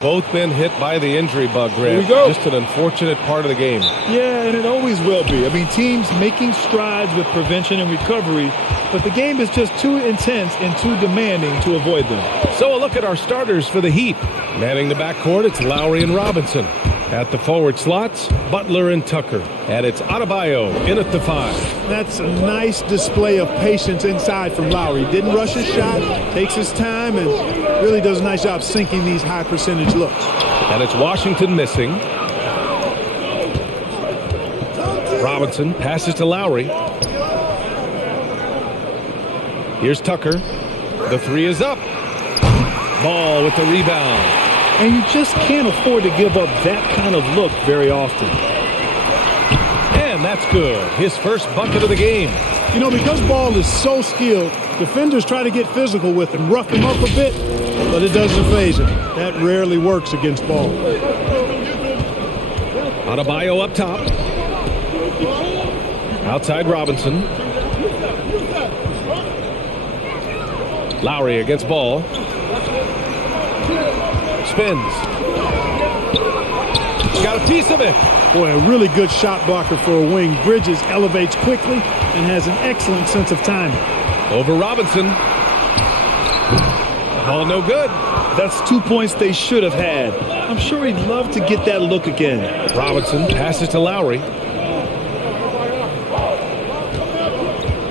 Both been hit by the injury bug, Grant. Here we go. Just an unfortunate part of the game. Yeah, and it always will be. I mean, teams making strides with prevention and recovery, but the game is just too intense and too demanding to avoid them. So a look at our starters for the Heat. Manning the backcourt, it's Lowry and Robinson. At the forward slots, Butler and Tucker. And it's Adebayo in at the 5. That's a nice display of patience inside from Lowry. Didn't rush his shot, takes his time, and really does a nice job sinking these high percentage looks. And it's Washington missing. Robinson passes to Lowry. Here's Tucker. The 3 is up. Ball with the rebound. And you just can't afford to give up that kind of look very often. And that's good. His first bucket of the game. You know, because Ball is so skilled, defenders try to get physical with him, rough him up a bit, but it doesn't faze him. That rarely works against Ball. Adebayo up top. Outside Robinson. Lowry against Ball. Spins. Got a piece of it. Boy, a really good shot blocker for a wing. Bridges elevates quickly and has an excellent sense of timing. Over Robinson. Ball no good. That's 2 points they should have had. I'm sure he'd love to get that look again. Robinson passes to Lowry.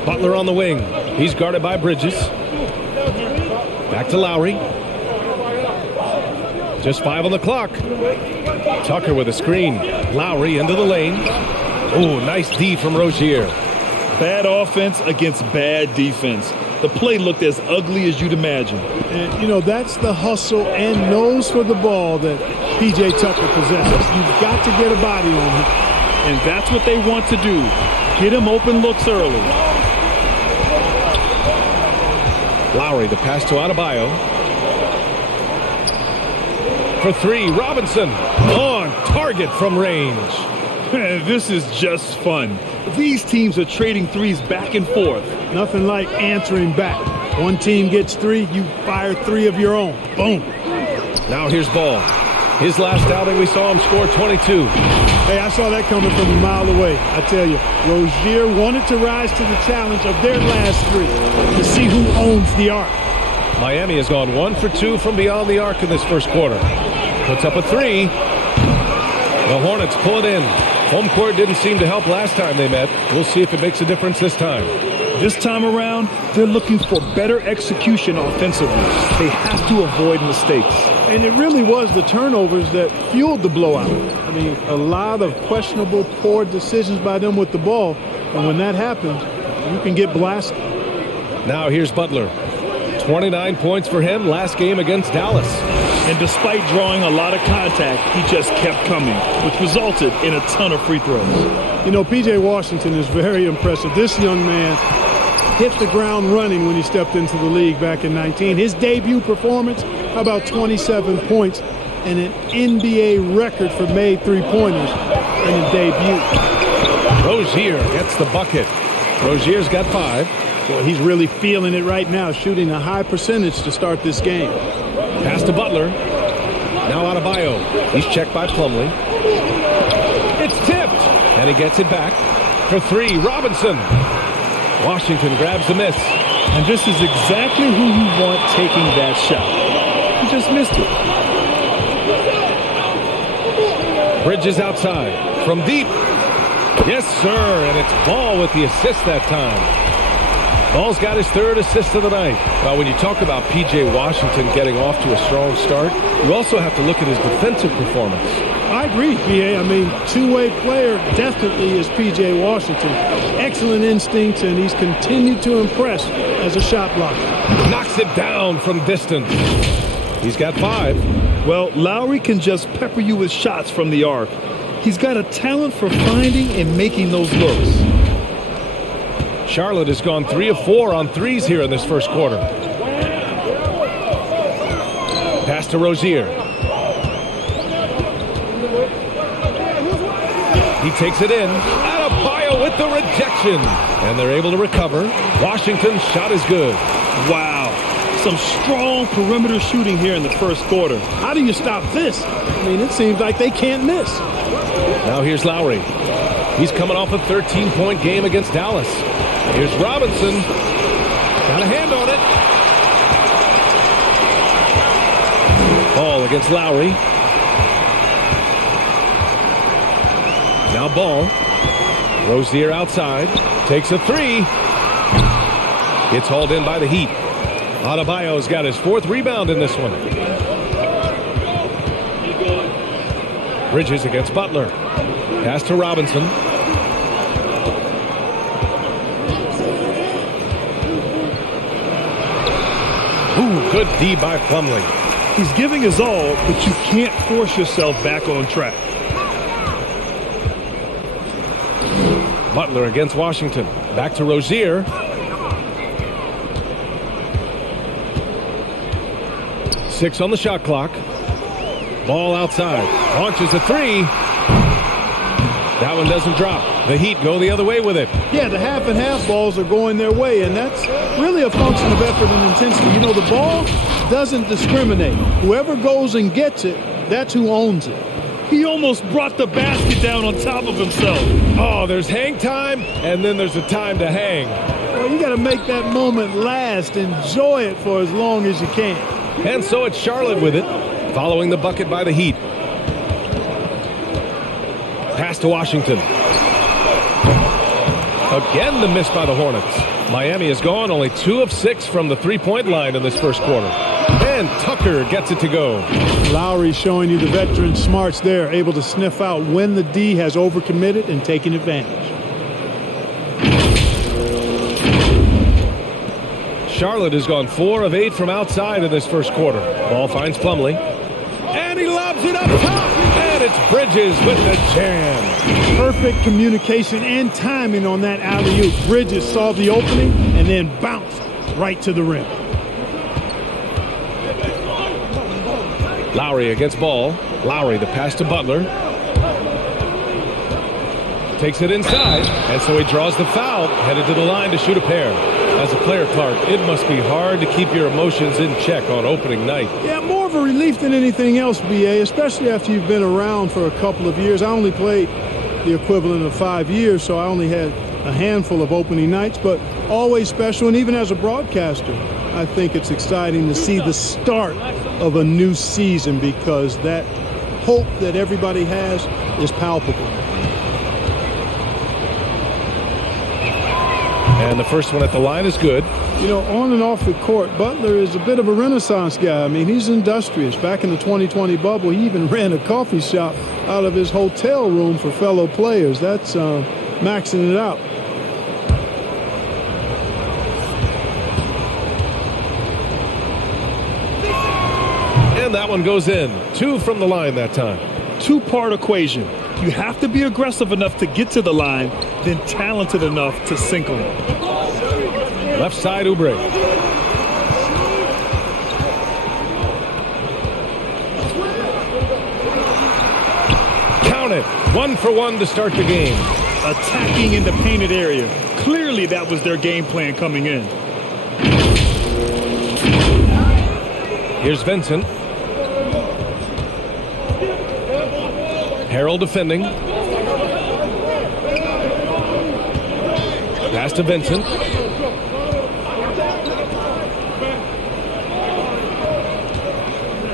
Butler on the wing. He's guarded by Bridges. Back to Lowry. Just 5 on the clock. Tucker with a screen. Lowry into the lane. Oh, nice D from Rozier. Bad offense against bad defense. The play looked as ugly as you'd imagine. And, you know, that's the hustle and nose for the ball that P.J. Tucker possesses. You've got to get a body on him. And that's what they want to do. Get him open looks early. Lowry, the pass to Adebayo. For 3, Robinson on target from range. This is just fun. These teams are trading threes back and forth. Nothing like answering back. One team gets 3, you fire 3 of your own. Boom. Now here's Ball. His last outing, we saw him score 22. Hey, I saw that coming from a mile away. I tell you, Rozier wanted to rise to the challenge of their last 3 to see who owns the arc. Miami has gone 1 for 2 from beyond the arc in this first quarter. Puts up a 3. The Hornets pull it in. Home court didn't seem to help last time they met. We'll see if it makes a difference this time. This time around, they're looking for better execution offensively. They have to avoid mistakes. And it really was the turnovers that fueled the blowout. I mean, a lot of questionable, poor decisions by them with the ball. And when that happens, you can get blasted. Now here's Butler. 29 points for him last game against Dallas. And despite drawing a lot of contact, he just kept coming, which resulted in a ton of free throws. You know, P.J. Washington is very impressive. This young man hit the ground running when he stepped into the league back in 19. His debut performance, about 27 points and an NBA record for made three-pointers in a debut. Rozier gets the bucket. Rozier's got 5. Well, he's really feeling it right now, shooting a high percentage to start this game. Pass to Butler. Now Adebayo. He's checked by Plumlee. It's tipped. And he gets it back. For 3, Robinson. Washington grabs the miss. And this is exactly who you want taking that shot. He just missed it. Bridges outside. From deep. Yes, sir. And it's Ball with the assist that time. Ball's got his 3rd assist of the night. Well, when you talk about P.J. Washington getting off to a strong start, you also have to look at his defensive performance. I agree, P.A. I mean, two-way player definitely is P.J. Washington. Excellent instincts, and he's continued to impress as a shot blocker. Knocks it down from distance. He's got 5. Well, Lowry can just pepper you with shots from the arc. He's got a talent for finding and making those looks. Charlotte has gone 3 of 4 on threes here in this first quarter. Pass to Rozier. He takes it in. Adebayo with the rejection. And they're able to recover. Washington's shot is good. Wow. Some strong perimeter shooting here in the first quarter. How do you stop this? I mean, it seems like they can't miss. Now here's Lowry. He's coming off a 13-point game against Dallas. Here's Robinson. Got a hand on it. Ball against Lowry. Now Ball. Rozier outside. Takes a three. It's hauled in by the Heat. Adebayo's got his 4th rebound in this one. Bridges against Butler. Pass to Robinson. Ooh, good D by Plumlee. He's giving his all, but you can't force yourself back on track. Butler against Washington. Back to Rozier. Six on the shot clock. Ball outside. Launches a three. That one doesn't drop. The Heat go the other way with it. Yeah, the half and half balls are going their way, and that's really a function of effort and intensity. You know, the ball doesn't discriminate. Whoever goes and gets it, that's who owns it. He almost brought the basket down on top of himself. Oh, there's hang time, and then there's a time to hang. Well, you got to make that moment last. Enjoy it for as long as you can. And so it's Charlotte with it, following the bucket by the Heat. Pass to Washington. Again, the miss by the Hornets. Miami is gone, only 2 of 6 from the three-point line in this first quarter. And Tucker gets it to go. Lowry showing you the veteran smarts there, able to sniff out when the D has overcommitted and taking advantage. Charlotte has gone 4 of 8 from outside in this first quarter. Ball finds Plumlee. And he lobs it up top. And it's Bridges with the jam. Perfect communication and timing on that alley-oop. Bridges saw the opening and then bounced right to the rim. Lowry against Ball. Lowry, the pass to Butler. Takes it inside, and so he draws the foul, headed to the line to shoot a pair. As a player, Clark, it must be hard to keep your emotions in check on opening night. Yeah, more of a relief than anything else, B.A., especially after you've been around for a couple of years. I only played the equivalent of 5 years, so I only had a handful of opening nights, but always special. And even as a broadcaster, I think it's exciting to see the start of a new season because that hope that everybody has is palpable. And the first one at the line is good. You know, on and off the court, Butler is a bit of a renaissance guy. I mean, he's industrious. Back in the 2020 bubble, he even ran a coffee shop out of his hotel room for fellow players. That's maxing it out. And that one goes in. 2 from the line that time. Two-part equation. You have to be aggressive enough to get to the line, then talented enough to sink them. Left side, Oubre. Count it. 1 for 1 to start the game. Attacking in the painted area. Clearly that was their game plan coming in. Here's Vincent. Harrell defending. Pass to Vincent.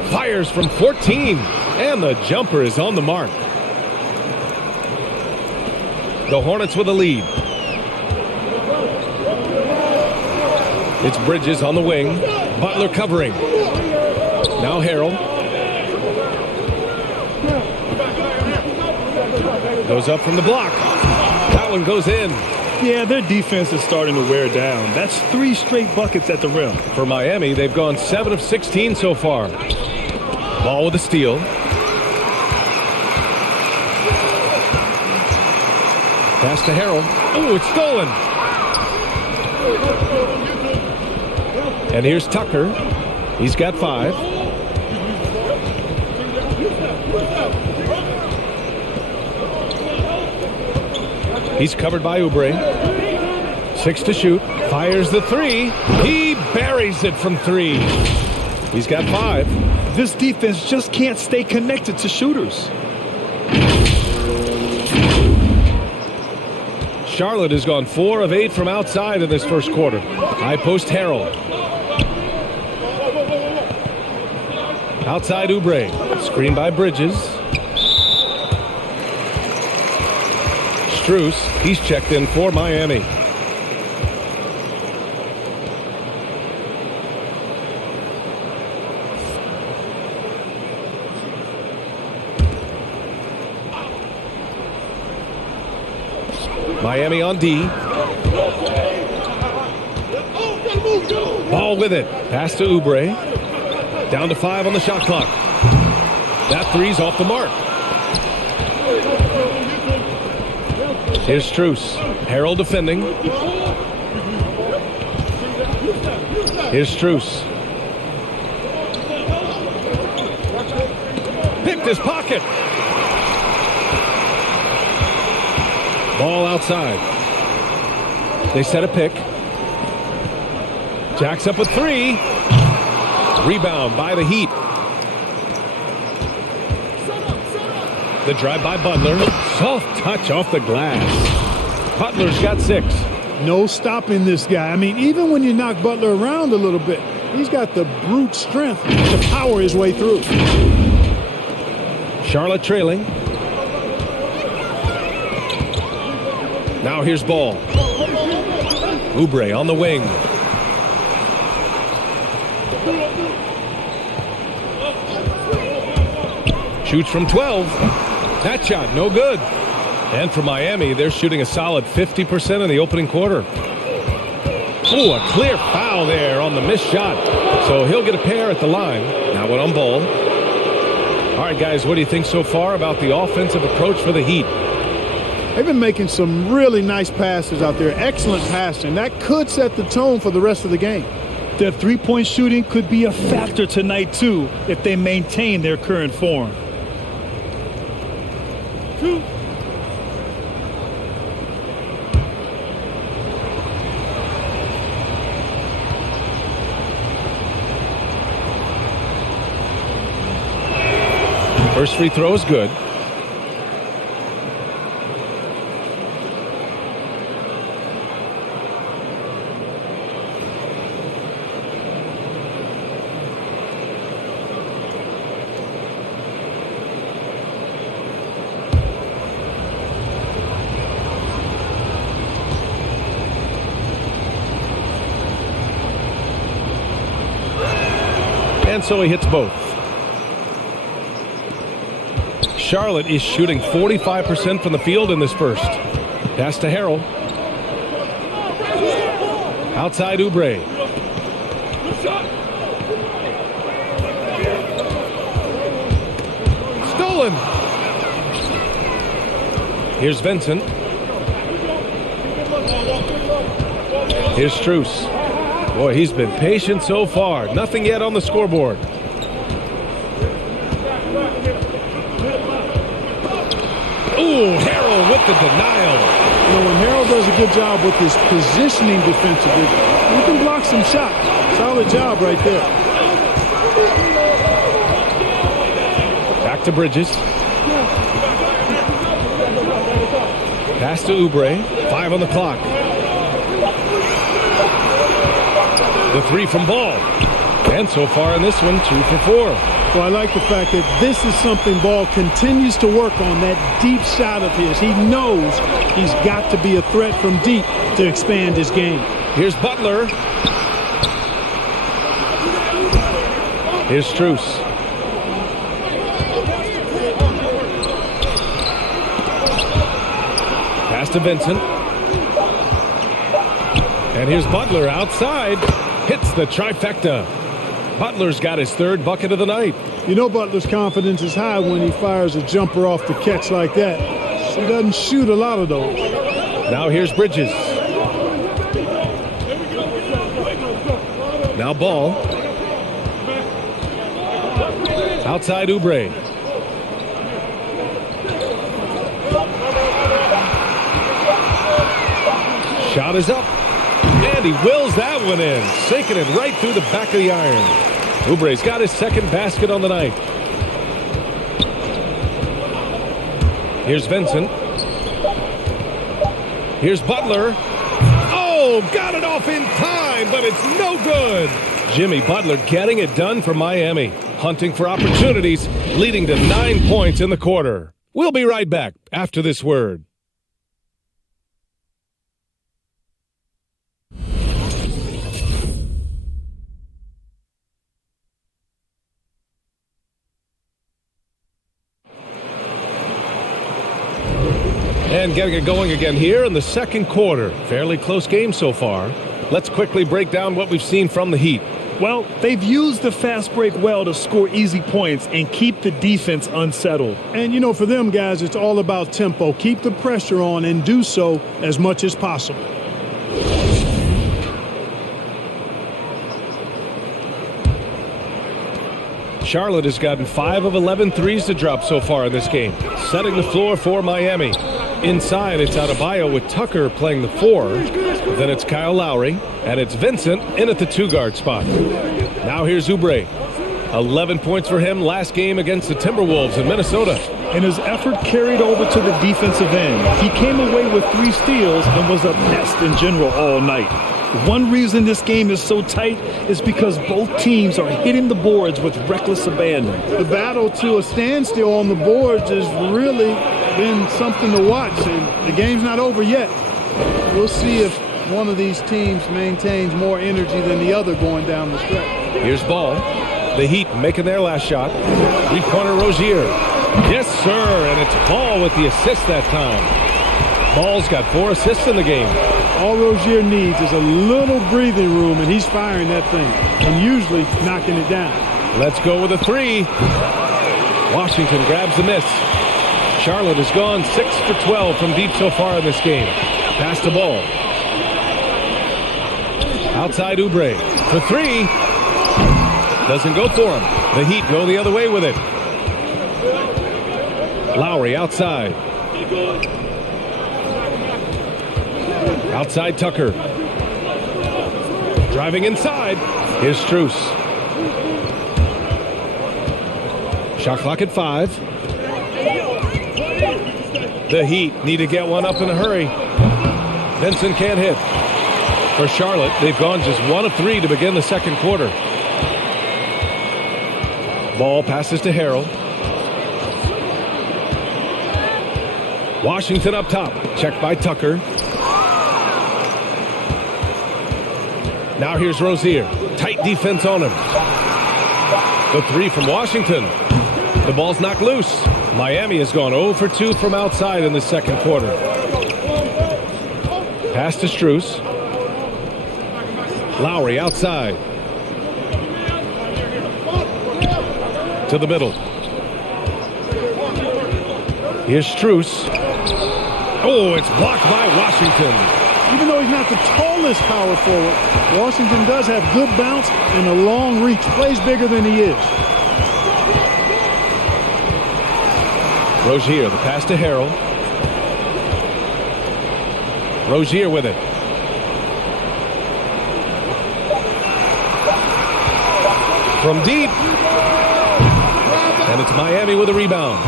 Fires from 14. And the jumper is on the mark. The Hornets with a lead. It's Bridges on the wing. Butler covering. Now Harrell. Goes up from the block. That one goes in. Yeah, their defense is starting to wear down. That's 3 straight buckets at the rim. For Miami, they've gone 7 of 16 so far. Ball with a steal. Pass to Harrell. Oh, it's stolen. And here's Tucker. He's got 5. He's covered by Oubre. 6 to shoot. Fires the 3. He buries it from 3. He's got 5. This defense just can't stay connected to shooters. Charlotte has gone 4 of 8 from outside in this first quarter. High post Harrell. Outside Oubre. Screen by Bridges. Strus. He's checked in for Miami. Miami on D. Ball with it. Pass to Oubre. Down to 5 on the shot clock. That 3's off the mark. Here's Strus. Harrell defending. Here's Strus. Picked his pocket. Ball outside. They set a pick. Jacks up a 3. Rebound by the Heat. The drive by Butler. Soft touch off the glass. Butler's got 6. No stopping this guy. I mean, even when you knock Butler around a little bit, he's got the brute strength to power his way through. Charlotte trailing. Now here's Ball. Oubre on the wing. Shoots from 12. That shot, no good. And for Miami, they're shooting a solid 50% in the opening quarter. Oh, a clear foul there on the missed shot. So he'll get a pair at the line. Now one on Ball. All right, guys, what do you think so far about the offensive approach for the Heat? They've been making some really nice passes out there. Excellent passing. That could set the tone for the rest of the game. Their three-point shooting could be a factor tonight, too, if they maintain their current form. First free throw is good. And so he hits both. Charlotte is shooting 45% from the field in this first. Pass to Harrell. Outside Oubre. Stolen. Here's Vincent. Here's Strus. Boy, he's been patient so far. Nothing yet on the scoreboard. Ooh, Harrell with the denial. You know, when Harrell does a good job with his positioning defensively, he can block some shots. Solid job right there. Back to Bridges. Pass to Oubre. 5 on the clock. The 3 from Ball. And so far in this one, 2 for 4. Well, I like the fact that this is something Ball continues to work on, that deep shot of his. He knows he's got to be a threat from deep to expand his game. Here's Butler. Here's Strus. Pass to Vincent. And here's Butler outside. Hits the trifecta. Butler's got his 3rd bucket of the night. You know Butler's confidence is high when he fires a jumper off the catch like that. He doesn't shoot a lot of those. Now here's Bridges. Now Ball. Outside Oubre. Shot is up. And he wills Lays that one in, sinking it right through the back of the iron. Oubre's got his second basket on the night. Here's Vincent. Here's Butler. Oh, got it off in time, but it's no good. Jimmy Butler getting it done for Miami. Hunting for opportunities, leading to 9 points in the quarter. We'll be right back after this word. And getting it going again here in the second quarter. Fairly close game so far. Let's quickly break down what we've seen from the Heat. Well, they've used the fast break well to score easy points and keep the defense unsettled. And, you know, for them guys, it's all about tempo. Keep the pressure on and do so as much as possible. Charlotte has gotten 5 of 11 threes to drop so far in this game, setting the floor for Miami. Inside, it's Adebayo with Tucker playing the 4. Then it's Kyle Lowry, and it's Vincent in at the 2-guard spot. Now here's Oubre. 11 points for him last game against the Timberwolves in Minnesota. And his effort carried over to the defensive end. He came away with 3 steals and was a pest in general all night. One reason this game is so tight is because both teams are hitting the boards with reckless abandon. The battle to a standstill on the boards has really been something to watch, and the game's not over yet. We'll see if one of these teams maintains more energy than the other going down the stretch. Here's Ball. The Heat making their last shot. 3-pointer Rozier. Yes, sir, and it's Ball with the assist that time. Ball's got 4 assists in the game. All Rozier needs is a little breathing room, and he's firing that thing, and usually knocking it down. Let's go with a 3. Washington grabs the miss. Charlotte has gone 6 for 12 from deep so far in this game. Pass the ball. Outside Oubre for 3. Doesn't go for him. The Heat go the other way with it. Lowry outside. Outside Tucker. Driving inside. Here's Strus. Shot clock at 5. The Heat need to get one up in a hurry. Vincent can't hit. For Charlotte, they've gone just 1 of 3 to begin the second quarter. Ball passes to Harrell. Washington up top. Checked by Tucker. Now here's Rozier. Tight defense on him. The 3 from Washington. The ball's knocked loose. Miami has gone 0 for 2 from outside in the second quarter. Pass to Strus. Lowry outside. To the middle. Here's Strus. Oh, it's blocked by Washington. Even though he's not the tallest power forward, Washington does have good bounce and a long reach. Plays bigger than he is. Rozier, the pass to Harrell. Rozier with it. From deep. And it's Miami with a rebound.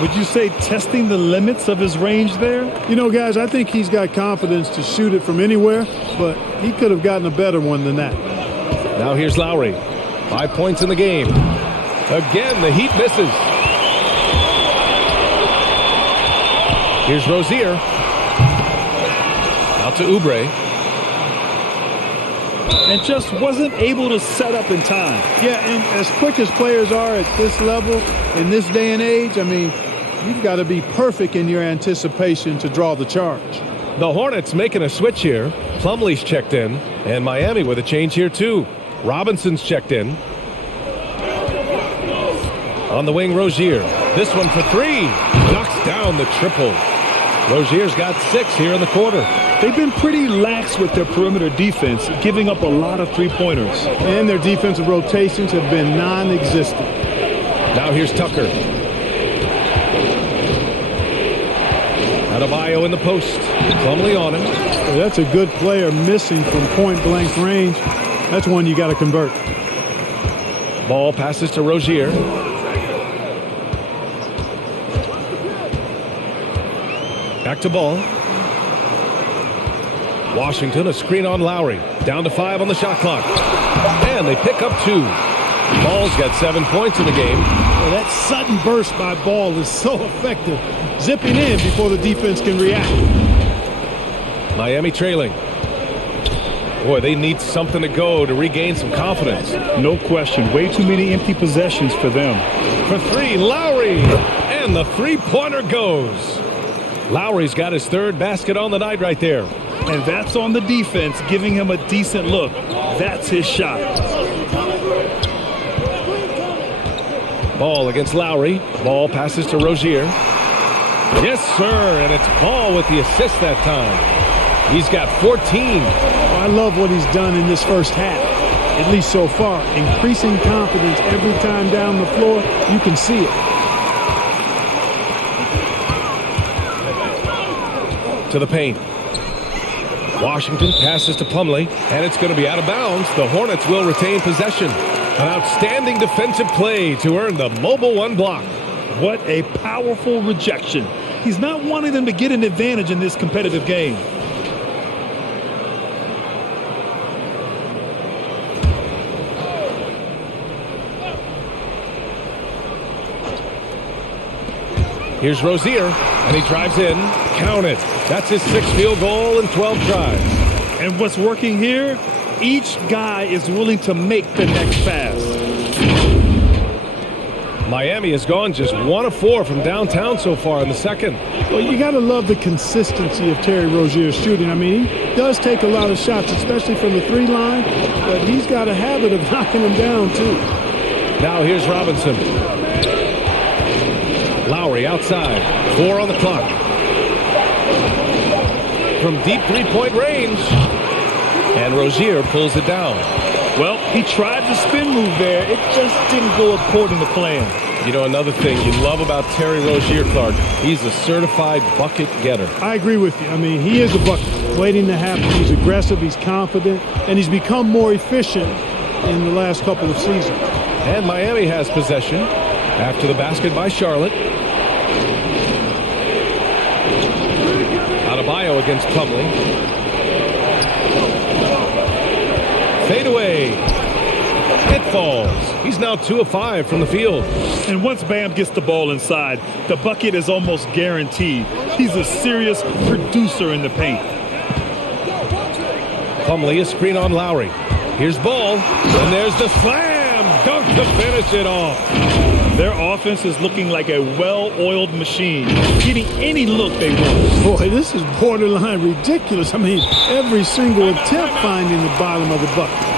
Would you say testing the limits of his range there? You know, guys, I think he's got confidence to shoot it from anywhere, but he could have gotten a better one than that. Now here's Lowry. 5 points in the game. Again, the Heat misses. Here's Rozier. Out to Oubre. And just wasn't able to set up in time. Yeah, and as quick as players are at this level, in this day and age, I mean, you've got to be perfect in your anticipation to draw the charge. The Hornets making a switch here. Plumlee's checked in, and Miami with a change here too. Robinson's checked in. On the wing, Rozier. This one for 3. Knocks down the triple. Rozier's got 6 here in the quarter. They've been pretty lax with their perimeter defense, giving up a lot of 3-pointers. And their defensive rotations have been non-existent. Now here's Tucker. Adebayo in the post. Plumlee on him. Well, that's a good player missing from point-blank range. That's one you got to convert. Ball passes to Rozier. Back to Ball. Washington, a screen on Lowry. Down to 5 on the shot clock. And they pick up 2. Ball's got 7 points in the game. Well, that sudden burst by Ball is so effective. Zipping in before the defense can react. Miami trailing. Boy, they need something to go to regain some confidence. No question. Way too many empty possessions for them. For 3, Lowry. And the three-pointer goes. Lowry's got his 3rd basket on the night right there. And that's on the defense, giving him a decent look. That's his shot. Ball against Lowry. Ball passes to Rozier. Yes, sir. And it's Ball with the assist that time. He's got 14. I love what he's done in this first half, at least so far. Increasing confidence every time down the floor. You can see it. To the paint. Washington passes to Plumlee, and it's going to be out of bounds. The Hornets will retain possession. An outstanding defensive play to earn the mobile 1 block. What a powerful rejection. He's not wanting them to get an advantage in this competitive game. Here's Rozier, and he drives in. Count it. That's his 6th field goal in 12 tries. And what's working here? Each guy is willing to make the next pass. Miami has gone just 1 of 4 from downtown so far in the second. Well, you got to love the consistency of Terry Rozier's shooting. I mean, he does take a lot of shots, especially from the 3 line, but he's got a habit of knocking them down, too. Now here's Robinson. Lowry outside. 4 on the clock. From deep 3-point range. And Rozier pulls it down. Well, he tried the spin move there. It just didn't go according to plan. You know, another thing you love about Terry Rozier, Clark, he's a certified bucket getter. I agree with you. I mean, he is a bucket waiting to happen. He's aggressive, he's confident, and he's become more efficient in the last couple of seasons. And Miami has possession after the basket by Charlotte. Adebayo against Plumlee. Fade away. It falls. He's now 2 of 5 from the field. And once Bam gets the ball inside, the bucket is almost guaranteed. He's a serious producer in the paint. Plumlee, a screen on Lowry. Here's Ball, and there's the slam dunk to finish it off. Their offense is looking like a well-oiled machine, getting any look they want. Boy, this is borderline ridiculous. I mean, every single attempt finding the bottom of the bucket.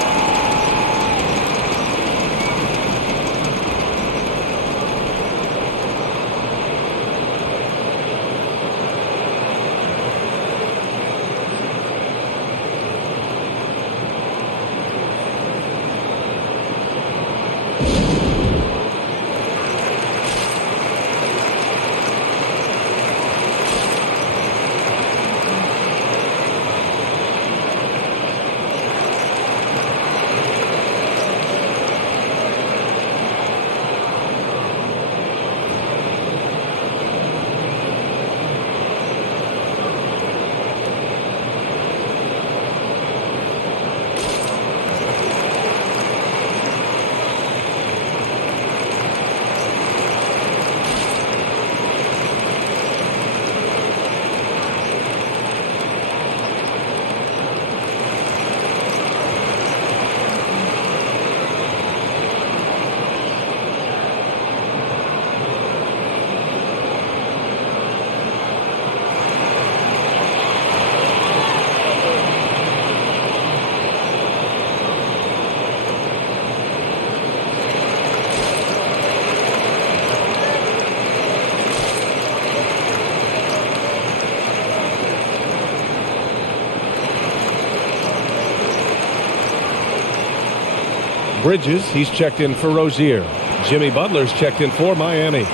Bridges, he's checked in for Rozier. Jimmy Butler's checked in for Miami.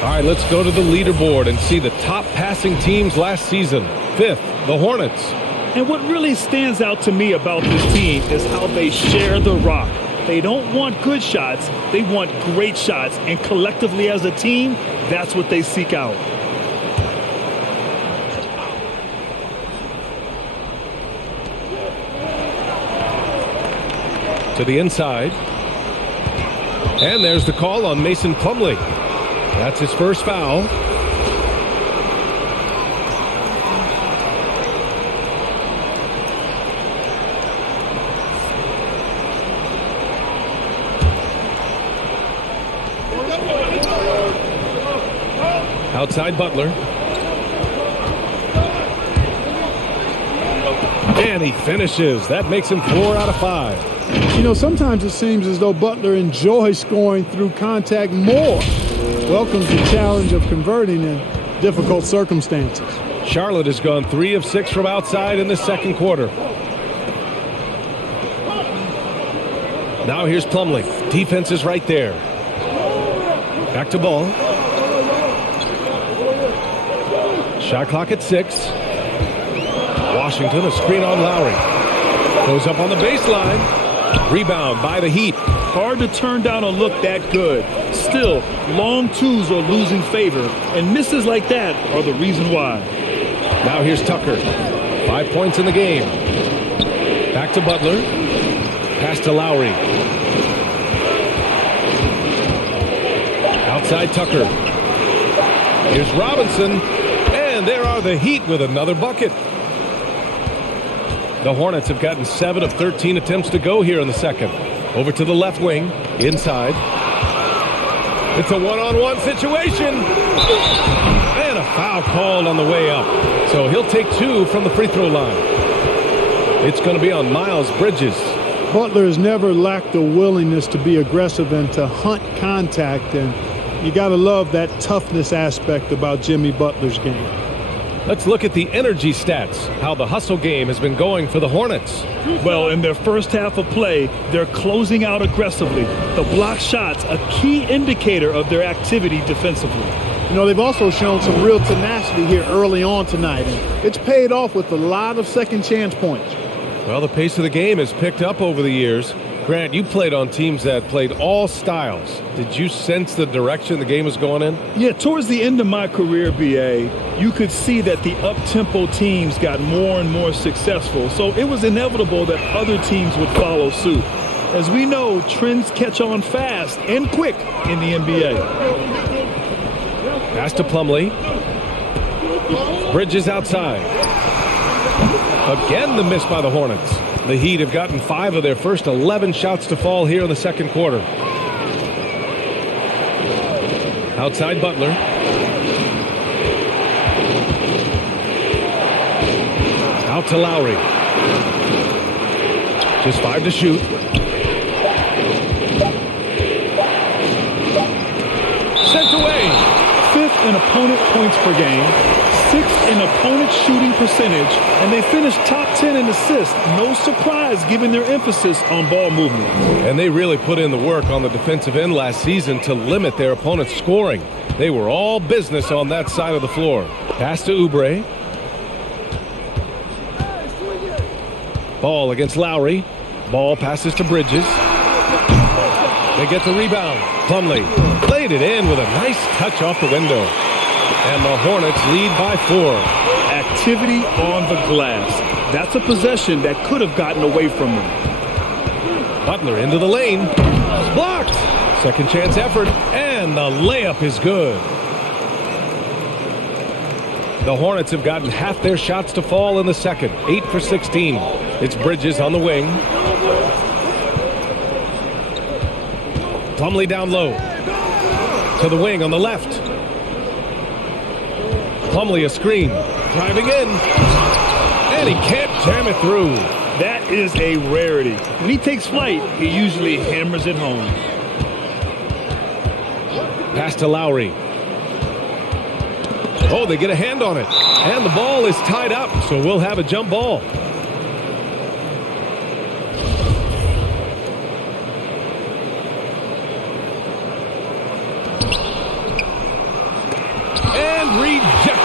All right, let's go to the leaderboard and see the top passing teams last season. 5th, the Hornets. And what really stands out to me about this team is how they share the rock. They don't want good shots, they want great shots. And collectively as a team, that's what they seek out. To the inside. And there's the call on Mason Plumlee. That's his first foul. Outside Butler. And he finishes. That makes him 4 out of 5. You know, sometimes it seems as though Butler enjoys scoring through contact more. Welcomes the challenge of converting in difficult circumstances. Charlotte has gone 3 of 6 from outside in the second quarter. Now here's Plumlee. Defense is right there. Back to Ball. Shot clock at 6. Washington, a screen on Lowry. Goes up on the baseline. Rebound by the Heat. Hard to turn down a look that good. Still, long twos are losing favor, and misses like that are the reason why. Now here's Tucker. 5 points in the game. Back to Butler. Pass to Lowry. Outside Tucker. Here's Robinson. And there are the Heat with another bucket. The Hornets have gotten 7 of 13 attempts to go here in the second. Over to the left wing. Inside. It's a one-on-one situation. And a foul called on the way up. So he'll take 2 from the free throw line. It's going to be on Miles Bridges. Butler has never lacked the willingness to be aggressive and to hunt contact. And you got to love that toughness aspect about Jimmy Butler's game. Let's look at the energy stats, how the hustle game has been going for the Hornets. Well, in their first half of play, they're closing out aggressively. The block shots, a key indicator of their activity defensively. You know, they've also shown some real tenacity here early on tonight. And it's paid off with a lot of second chance points. Well, the pace of the game has picked up over the years. Grant, you played on teams that played all styles. Did you sense the direction the game was going in? Yeah, towards the end of my career, BA, you could see that the up-tempo teams got more and more successful. So it was inevitable that other teams would follow suit. As we know, trends catch on fast and quick in the NBA. Pass to Plumlee. Bridges outside. Again, the miss by the Hornets. The Heat have gotten 5 of their first 11 shots to fall here in the second quarter. Outside Butler. Out to Lowry. Just 5 to shoot. Sent away. 5th in opponent points per game. 6th in opponent shooting percentage, and they finished top 10 in assists. No surprise given their emphasis on ball movement. And they really put in the work on the defensive end last season to limit their opponent's scoring. They were all business on that side of the floor. Pass to Oubre. Ball against Lowry. Ball passes to Bridges. They get the rebound. Plumlee played it in with a nice touch off the window. And the Hornets lead by 4. Activity on the glass. That's a possession that could have gotten away from them. Butler into the lane. Blocked. Second chance effort. And the layup is good. The Hornets have gotten half their shots to fall in the second. 8 for 16. It's Bridges on the wing. Plumlee down low. To the wing on the left. Plumlee a screen, driving in, and he can't jam it through. That is a rarity. When he takes flight, he usually hammers it home. Pass to Lowry. Oh, they get a hand on it, and the ball is tied up, so we'll have a jump ball.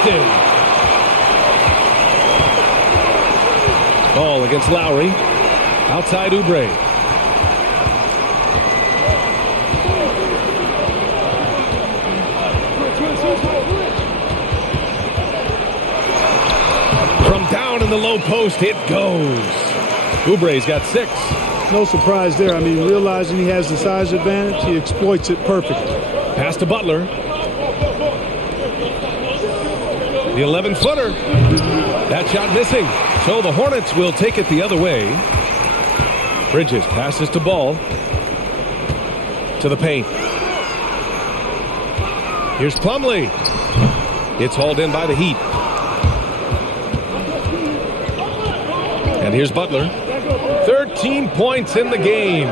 lifted. Ball against Lowry. Outside Oubre. From down in the low post, it goes. Oubre's got 6. No surprise there. I mean, realizing he has the size advantage, he exploits it perfectly. Pass to Butler. The 11-footer. That shot missing. So the Hornets will take it the other way. Bridges passes to Ball. To the paint. Here's Plumlee. It's hauled in by the Heat. And here's Butler. 13 points in the game.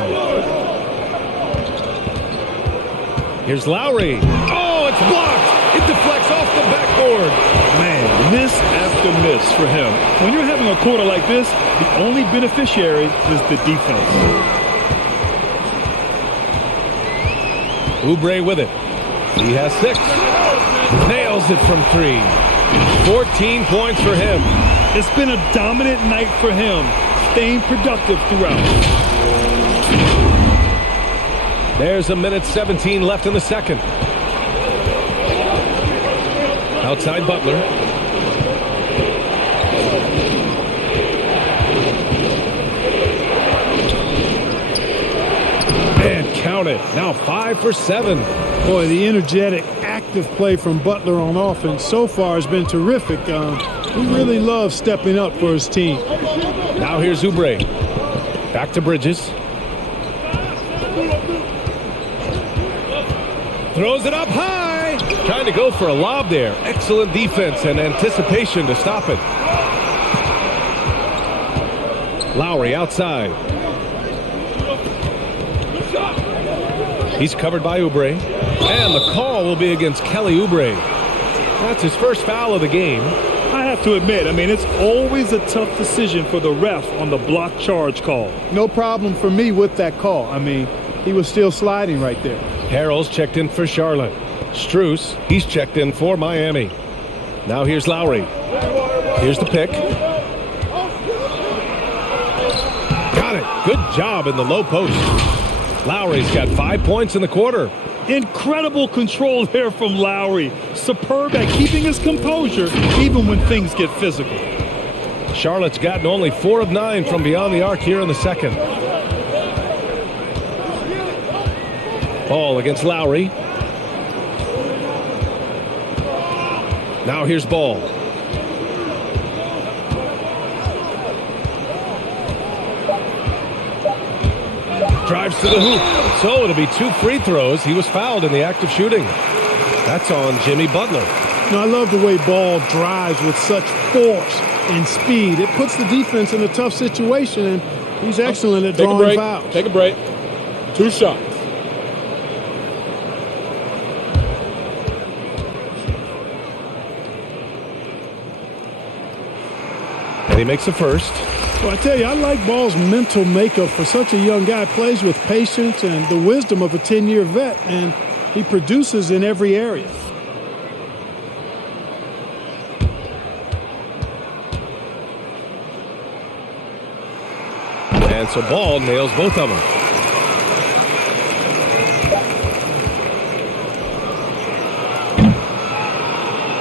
Here's Lowry. Oh, it's blocked. It deflects off the backboard. Man, miss after miss for him. When you're having a quarter like this, the only beneficiary is the defense. Oubre with it. He has 6. Nails it from 3. 14 points for him. It's been a dominant night for him, staying productive throughout. There's a minute 17 left in the second. Outside Butler. And count it. Now 5 for 7. Boy, the energetic, active play from Butler on offense so far has been terrific. He really loves stepping up for his team. Now here's Oubre. Back to Bridges. Throws it up high. Trying to go for a lob there. Excellent defense and anticipation to stop it. Lowry outside. He's covered by Oubre. And the call will be against Kelly Oubre. That's his first foul of the game. I have to admit, I mean, it's always a tough decision for the ref on the block charge call. No problem for me with that call. I mean, he was still sliding right there. Harrell's checked in for Charlotte. Strus, he's checked in for Miami. Now here's Lowry. Here's the pick. Got it. Good job in the low post. Lowry's got 5 points in the quarter. Incredible control there from Lowry. Superb at keeping his composure even when things get physical. Charlotte's gotten only 4 of 9 from beyond the arc here in the second. Ball against Lowry. Now here's Ball. Drives to the hoop. So it'll be 2 free throws. He was fouled in the act of shooting. That's on Jimmy Butler. I love the way Ball drives with such force and speed. It puts the defense in a tough situation, and he's excellent at drawing fouls. Take a break. 2 shots. And he makes the first. Well, I tell you, I like Ball's mental makeup for such a young guy. Plays with patience and the wisdom of a 10-year vet, and he produces in every area. And so Ball nails both of them.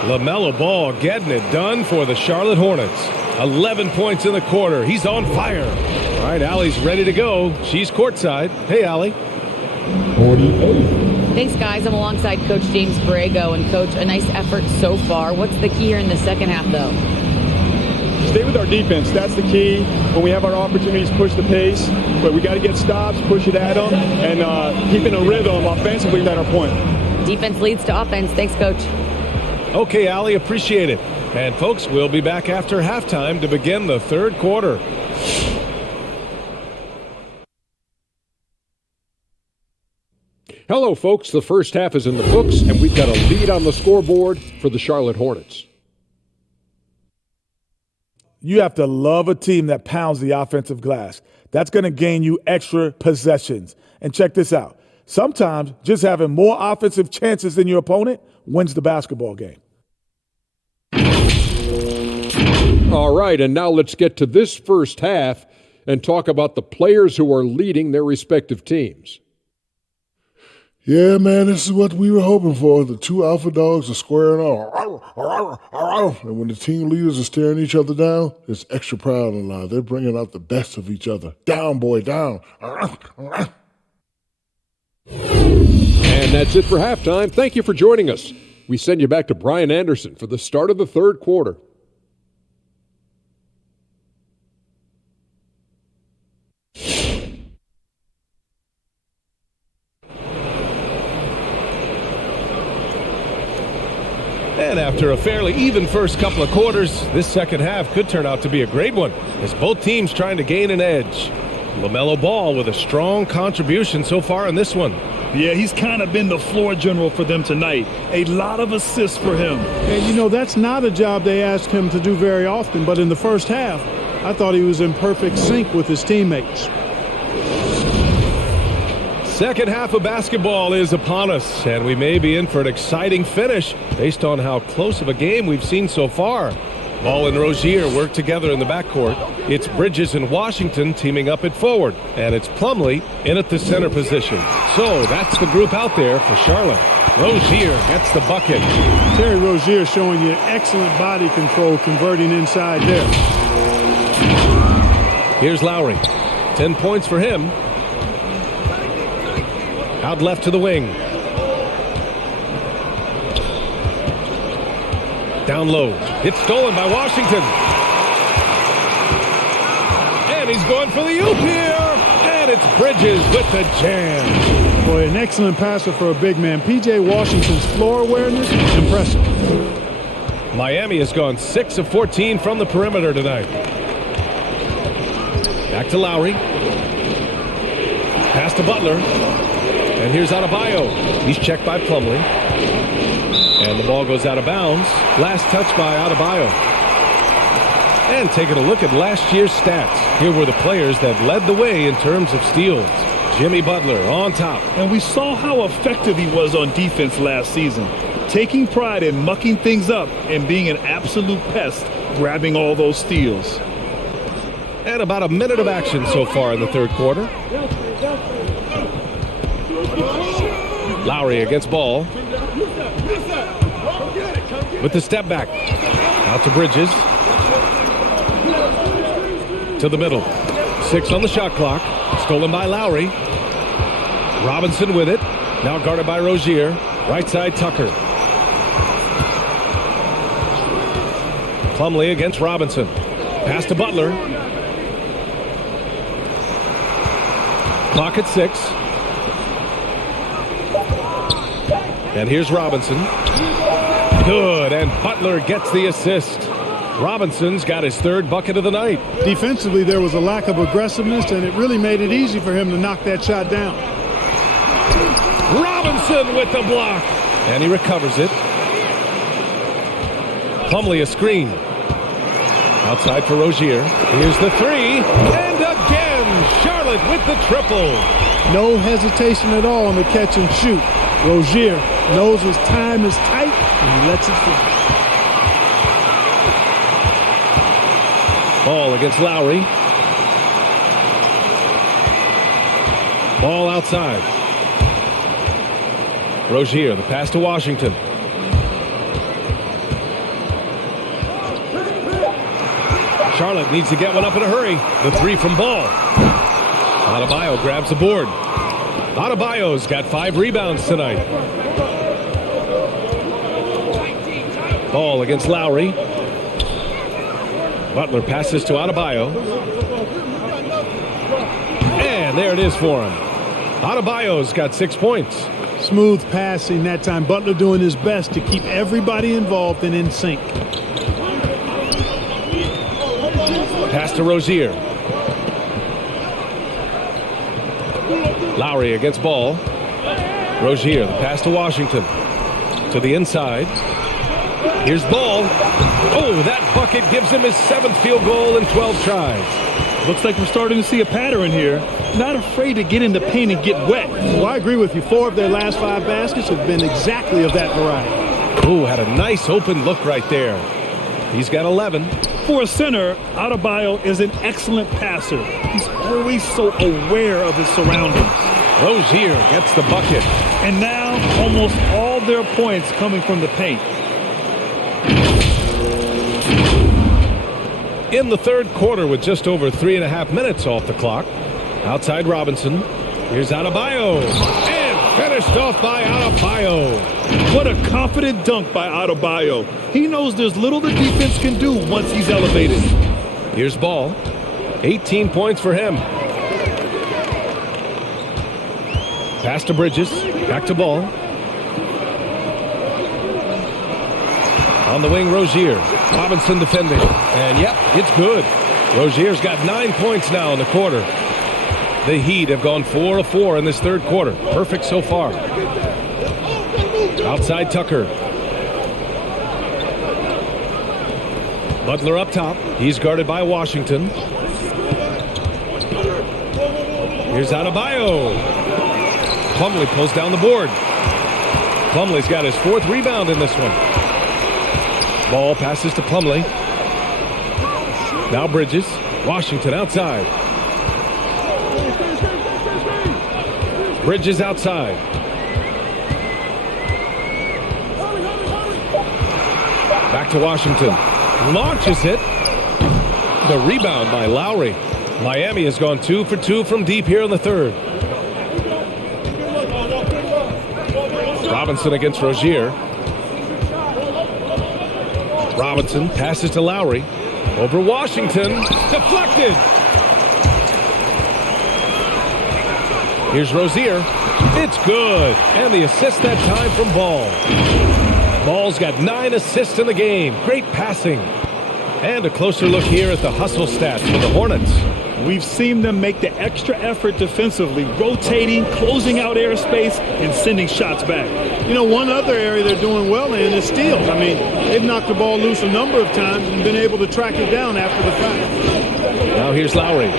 LaMelo Ball getting it done for the Charlotte Hornets. 11 points in the quarter. He's on fire. All right, Allie's ready to go. She's courtside. Hey, Allie. Thanks, guys. I'm alongside Coach James Borrego. And, Coach, a nice effort so far. What's the key here in the second half, though? Stay with our defense. That's the key. When we have our opportunities, push the pace. But we got to get stops, push it at them, and keeping a rhythm offensively at our point. Defense leads to offense. Thanks, Coach. Okay, Allie, appreciate it. And, folks, we'll be back after halftime to begin the third quarter. Hello, folks. The first half is in the books, and we've got a lead on the scoreboard for the Charlotte Hornets. You have to love a team that pounds the offensive glass. That's going to gain you extra possessions. And check this out. Sometimes just having more offensive chances than your opponent wins the basketball game. All right, and now let's get to this first half and talk about the players who are leading their respective teams. Yeah, man, this is what we were hoping for. The two alpha dogs are squaring off. And when the team leaders are staring each other down, there's extra pride on the line. They're bringing out the best of each other. Down, boy, down. And that's it for halftime. Thank you for joining us. We send you back to Brian Anderson for the start of the third quarter. And after a fairly even first couple of quarters, this second half could turn out to be a great one as both teams trying to gain an edge. LaMelo Ball with a strong contribution so far in this one. Yeah, he's kind of been the floor general for them tonight. A lot of assists for him. And, you know, that's not a job they ask him to do very often, but in the first half, I thought he was in perfect sync with his teammates. Second half of basketball is upon us, and we may be in for an exciting finish based on how close of a game we've seen so far. Ball and Rozier work together in the backcourt. It's Bridges and Washington teaming up at forward, and it's Plumlee in at the center position. So that's the group out there for Charlotte. Rozier gets the bucket. Terry Rozier showing you excellent body control, converting inside there. Here's Lowry. 10 points for him. Out left to the wing. Down low. It's stolen by Washington. And he's going for the oop here. And it's Bridges with the jam. Boy, an excellent passer for a big man. P.J. Washington's floor awareness, impressive. Miami has gone 6 of 14 from the perimeter tonight. Back to Lowry. Pass to Butler. And here's Adebayo. He's checked by Plumlee. And the ball goes out of bounds. Last touch by Adebayo. And taking a look at last year's stats. Here were the players that led the way in terms of steals. Jimmy Butler on top. And we saw how effective he was on defense last season. Taking pride in mucking things up and being an absolute pest, grabbing all those steals. And about a minute of action so far in the third quarter. Lowry against Ball. With the step back. Out to Bridges. To the middle. 6 on the shot clock. Stolen by Lowry. Robinson with it. Now guarded by Rozier. Right side Tucker. Plumlee against Robinson. Pass to Butler. Clock at 6. And here's Robinson. Good, and Butler gets the assist. Robinson's got his third bucket of the night. Defensively, there was a lack of aggressiveness, and it really made it easy for him to knock that shot down. Robinson with the block. And he recovers it. Plumlee a screen. Outside for Rozier. Here's the three. And again, Charlotte with the triple. No hesitation at all on the catch and shoot. Rozier knows his time is tight, and he lets it fly. Ball against Lowry. Ball outside. Rozier, the pass to Washington. Charlotte needs to get one up in a hurry. The three from Ball. Adebayo grabs the board. Adebayo's got 5 rebounds tonight. Ball against Lowry. Butler passes to Adebayo. And there it is for him. Adebayo's got 6 points. Smooth passing that time. Butler doing his best to keep everybody involved and in sync. Pass to Rozier. Lowry against Ball. Rozier, the pass to Washington. To the inside. Here's Ball. Oh, that bucket gives him his 7th field goal in 12 tries. Looks like we're starting to see a pattern here. Not afraid to get in the paint and get wet. Well, I agree with you. 4 of their last 5 baskets have been exactly of that variety. Oh, had a nice open look right there. He's got 11. For a center, Adebayo is an excellent passer. He's always so aware of his surroundings. Rozier gets the bucket. And now, almost all their points coming from the paint. In the third quarter with just over 3.5 minutes off the clock. Outside Robinson. Here's Adebayo. And finished off by Adebayo. What a confident dunk by Adebayo. He knows there's little the defense can do once he's elevated. Here's Ball. 18 points for him. Pass to Bridges. Back to Ball. On the wing, Rozier. Robinson defending. And yep, it's good. Rozier's got 9 points now in the quarter. The Heat have gone 4 of 4 in this third quarter. Perfect so far. Outside Tucker. Butler up top. He's guarded by Washington. Here's Adebayo. Plumlee pulls down the board. Plumlee's got his 4th rebound in this one. Ball passes to Plumlee. Now Bridges. Washington outside. Bridges outside. Back to Washington. Launches it. The rebound by Lowry. Miami has gone 2 for 2 from deep here in the third. Robinson against Rozier. Robinson passes to Lowry. Over Washington. Deflected. Here's Rozier. It's good. And the assist that time from Ball. Ball's got 9 assists in the game. Great passing. And a closer look here at the hustle stats for the Hornets. We've seen them make the extra effort defensively, rotating, closing out airspace, and sending shots back. You know, one other area they're doing well in is steals. I mean, they've knocked the ball loose a number of times and been able to track it down after the fact. Now here's Lowry.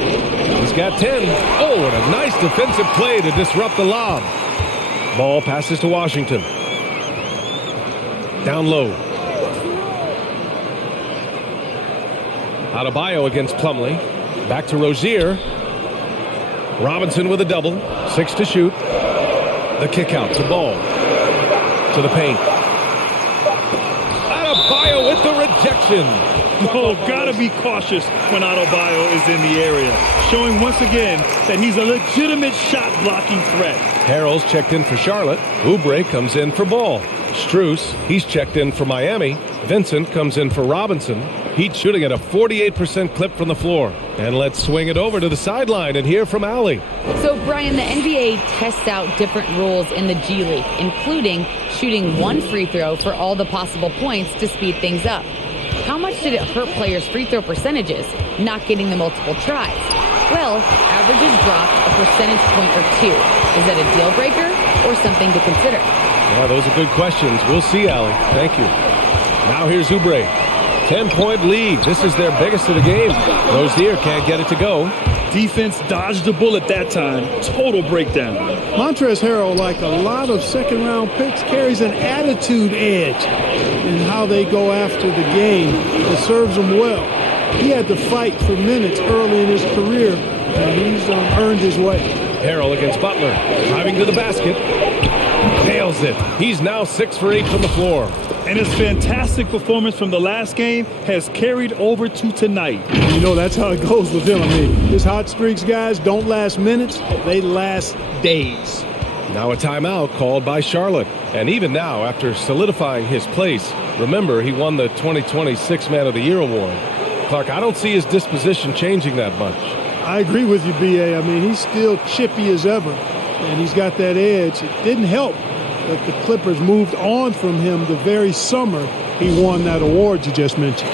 He's got 10. Oh, and a nice defensive play to disrupt the lob. Ball passes to Washington. Down low. Adebayo against Plumlee. Back to Rozier. Robinson with a double. 6 to shoot. The kick out to Ball. To the paint. Adebayo with the rejection. Oh, gotta be cautious when Adebayo is in the area. Showing once again that he's a legitimate shot-blocking threat. Harrell's checked in for Charlotte. Oubre comes in for Ball. Strus, he's checked in for Miami. Vincent comes in for Robinson. Heat shooting at a 48% clip from the floor. And let's swing it over to the sideline and hear from Allie. So, Brian, the NBA tests out different rules in the G League, including shooting 1 free throw for all the possible points to speed things up. How much did it hurt players' free throw percentages, not getting the multiple tries? Well, averages dropped a percentage point or 2. Is that a deal breaker or something to consider? Yeah, those are good questions. We'll see, Allie. Thank you. Now here's Oubre. 10-point lead. This is their biggest of the game. Rozier can't get it to go. Defense dodged the bullet that time. Total breakdown. Montrezl Harrell, like a lot of second-round picks, carries an attitude edge in how they go after the game that serves him well. He had to fight for minutes early in his career, and he's earned his way. Harrell against Butler. Driving to the basket. Nails it. He's now 6 for 8 from the floor. And his fantastic performance from the last game has carried over to tonight. You know, that's how it goes with him. I mean, his hot streaks, guys, don't last minutes. They last days. Now a timeout called by Charlotte. And even now, after solidifying his place, remember, he won the 2020 Sixth Man of the Year award. Clark, I don't see his disposition changing that much. I agree with you, B.A. I mean, he's still chippy as ever, and he's got that edge. It didn't help that the Clippers moved on from him the very summer he won that award you just mentioned.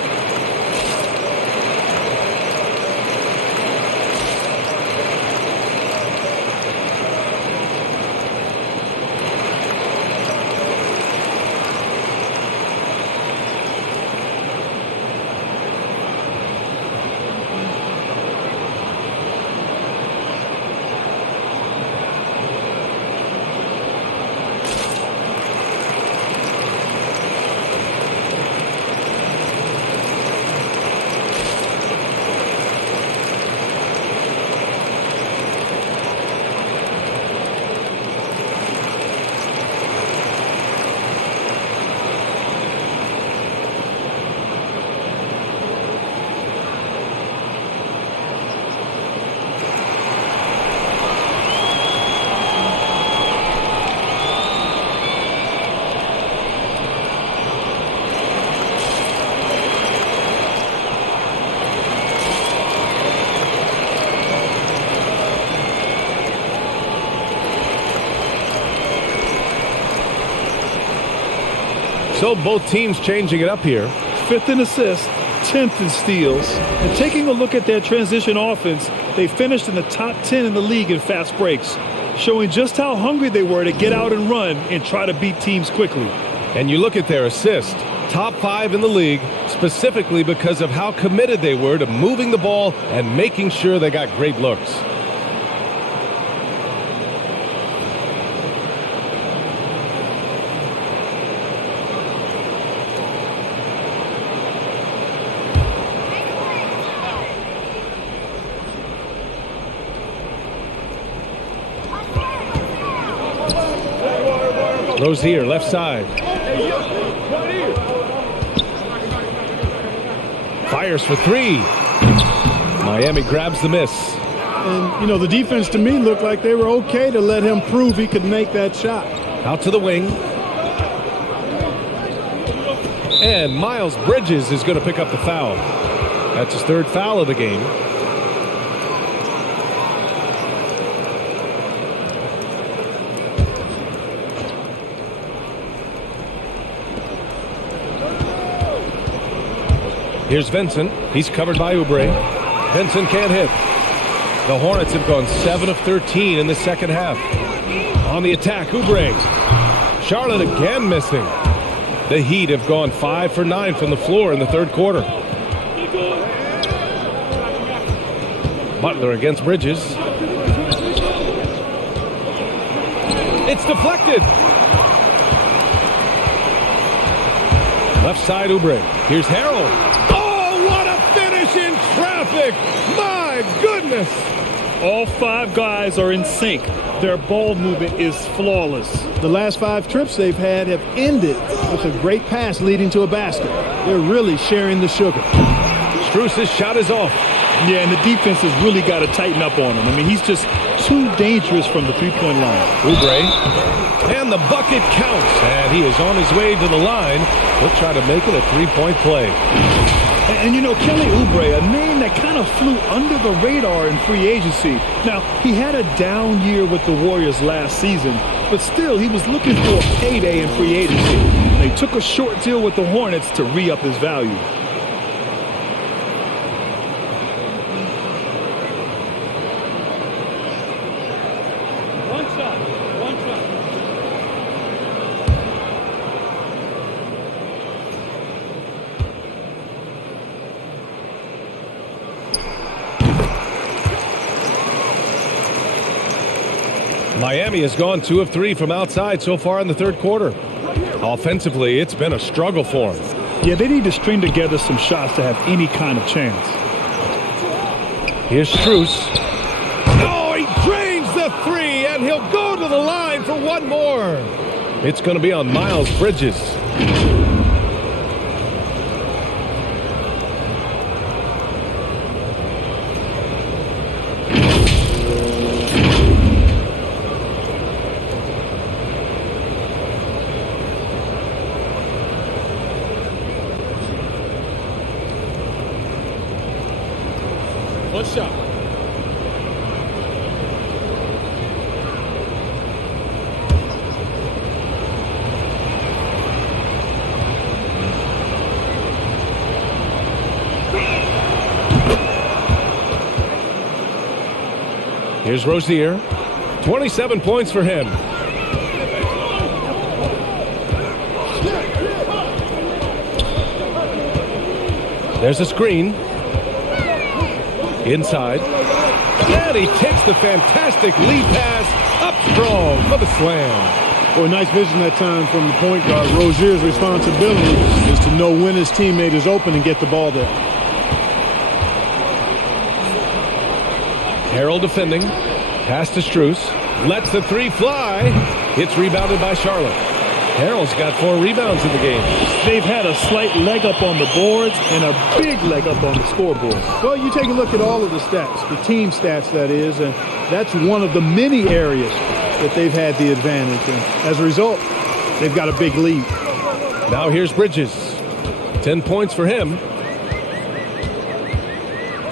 So both teams changing it up here. 5th in assists, 10th in steals. And taking a look at their transition offense, they finished in the top 10 in the league in fast breaks, showing just how hungry they were to get out and run and try to beat teams quickly. And you look at their assists, top 5 in the league, specifically because of how committed they were to moving the ball and making sure they got great looks. Rozier, left side. Fires for 3. Miami grabs the miss. And, you know, the defense to me looked like they were okay to let him prove he could make that shot. Out to the wing. And Miles Bridges is going to pick up the foul. That's his 3rd foul of the game. Here's Vincent. He's covered by Oubre. Vincent can't hit. The Hornets have gone 7 of 13 in the second half. On the attack, Oubre. Charlotte again missing. The Heat have gone 5 for 9 from the floor in the 3rd quarter. Butler against Bridges. It's deflected. Left side, Oubre. Here's Harrell. In traffic. My goodness. All 5 guys are in sync. Their ball movement is flawless. The last 5 trips they've had have ended with a great pass leading to a basket. They're really sharing the sugar. Strus's shot is off. Yeah, and the defense has really got to tighten up on him. I mean, he's just too dangerous from the three-point line. Oubre. And the bucket counts. And he is on his way to the line. He'll try to make it a 3-point play. And you know, Kelly Oubre, a name that kind of flew under the radar in free agency. Now, he had a down year with the Warriors last season, but still, he was looking for a payday in free agency. They took a short deal with the Hornets to re-up his value. One shot. Miami has gone 2 of 3 from outside so far in the 3rd quarter. Offensively, it's been a struggle for them. Yeah, they need to string together some shots to have any kind of chance. Here's Strus. Oh, he drains the 3, and he'll go to the line for one more. It's going to be on Miles Bridges. One shot. Here's Rozier. 27 points for him. There's a screen. Inside. And he takes the fantastic lead pass up strong for the slam. Boy, nice vision that time from the point guard. Rozier's responsibility is to know when his teammate is open and get the ball there. Harrell defending. Pass to Strus. Lets the 3 fly. It's rebounded by Charlotte. Harrell's got 4 rebounds in the game. They've had a slight leg up on the boards and a big leg up on the scoreboard. Well, you take a look at all of the stats, the team stats that is, and that's one of the many areas that they've had the advantage. And as a result, they've got a big lead. Now here's Bridges. 10 points for him.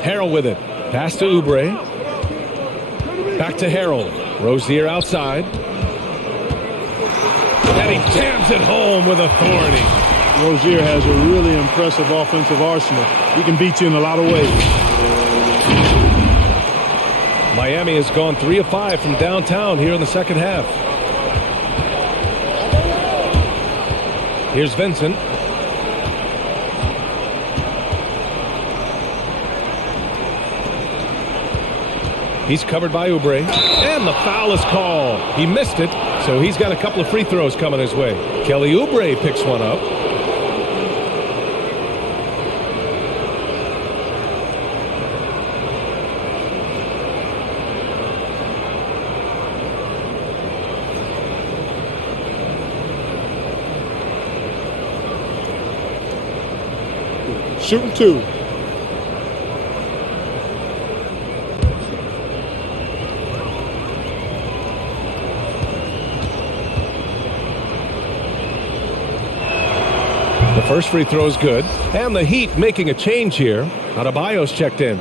Harrell with it. Pass to Oubre. Back to Harrell. Rozier outside. And he jams it home with authority. Rozier has a really impressive offensive arsenal. He can beat you in a lot of ways. Miami has gone 3 of 5 from downtown here in the second half. Here's Vincent. He's covered by Oubre. And the foul is called. He missed it, so he's got a couple of free throws coming his way. Kelly Oubre picks one up. Shooting 2. The first free throw is good. And the Heat making a change here. Adebayo's checked in.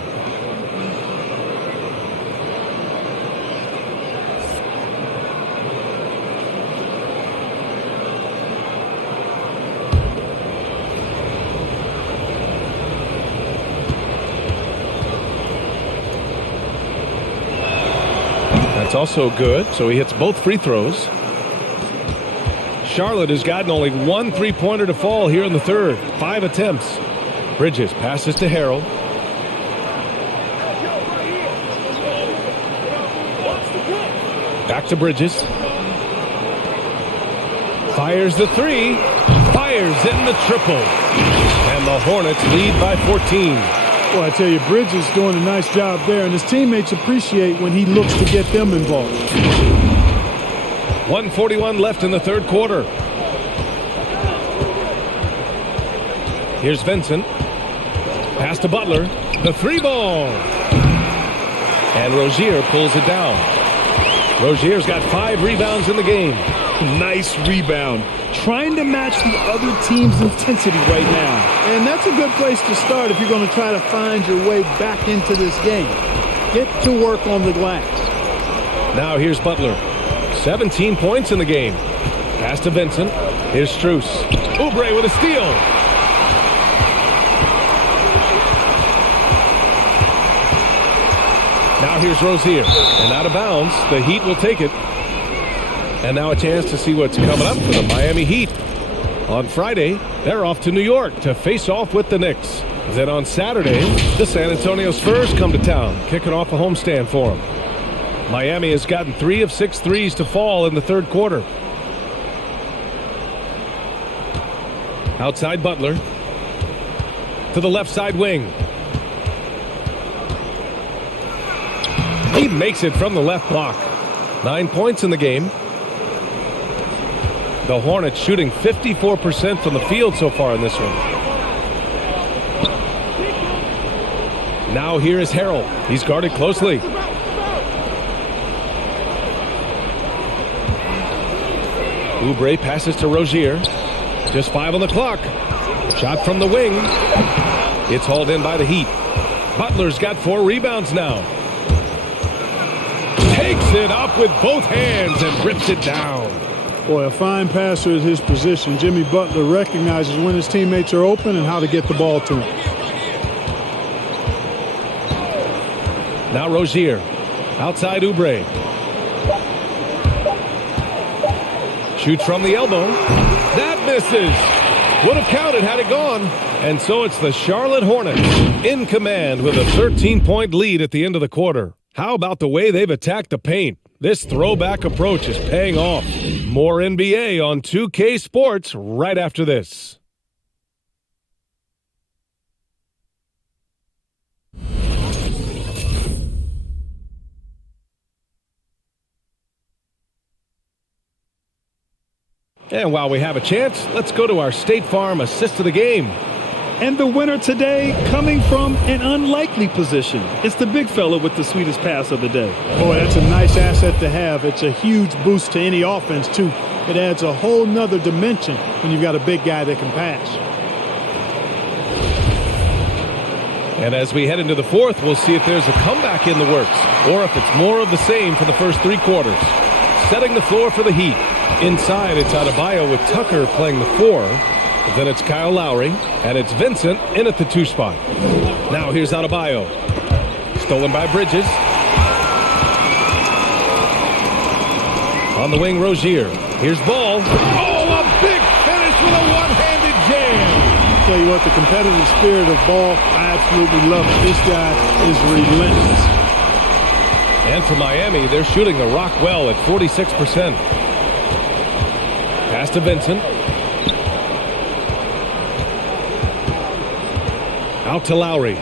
That's also good, so he hits both free throws. Charlotte has gotten only one three-pointer to fall here in the third. 5 attempts. Bridges passes to Harrell. Back to Bridges. Fires the 3. Fires in the triple. And the Hornets lead by 14. Well, I tell you, Bridges doing a nice job there, and his teammates appreciate when he looks to get them involved. 1:41 left in the third quarter. Here's Vincent. Pass to Butler. The 3-ball. And Rozier pulls it down. Rozier's got 5 rebounds in the game. Nice rebound. Trying to match the other team's intensity right now. And that's a good place to start if you're going to try to find your way back into this game. Get to work on the glass. Now here's Butler. 17 points in the game. Pass to Vincent. Here's Strus. Oubre with a steal. Now here's Rozier. And out of bounds. The Heat will take it. And now a chance to see what's coming up for the Miami Heat. On Friday, they're off to New York to face off with the Knicks. Then on Saturday, the San Antonio Spurs come to town, kicking off a homestand for them. Miami has gotten 3 of 6 threes to fall in the third quarter. Outside Butler. To the left side wing. He makes it from the left block. 9 points in the game. The Hornets shooting 54% from the field so far in this one. Now here is Harrell. He's guarded closely. Oubre passes to Rozier. Just 5 on the clock. Shot from the wing. It's hauled in by the Heat. Butler's got 4 rebounds now. Takes it up with both hands and rips it down. Boy, a fine passer at his position. Jimmy Butler recognizes when his teammates are open and how to get the ball to him. Now Rozier. Outside Oubre. Shoots from the elbow. That misses. Would have counted had it gone. And so it's the Charlotte Hornets in command with a 13-point lead at the end of the quarter. How about the way they've attacked the paint? This throwback approach is paying off. More NBA on 2K Sports right after this. And while we have a chance, let's go to our State Farm assist of the game. And the winner today coming from an unlikely position. It's the big fella with the sweetest pass of the day. Boy, that's a nice asset to have. It's a huge boost to any offense, too. It adds a whole nother dimension when you've got a big guy that can pass. And as we head into the fourth, we'll see if there's a comeback in the works or if it's more of the same for the first 3 quarters. Setting the floor for the Heat. Inside, it's Adebayo with Tucker playing the 4. Then it's Kyle Lowry, and it's Vincent in at the 2 spot. Now here's Adebayo. Stolen by Bridges. On the wing, Rozier. Here's Ball. Oh, a big finish with a one-handed jam. Tell you what, the competitive spirit of Ball, I absolutely love it. This guy is relentless. And for Miami, they're shooting the rock well at 46%. Pass to Vincent. Out to Lowry.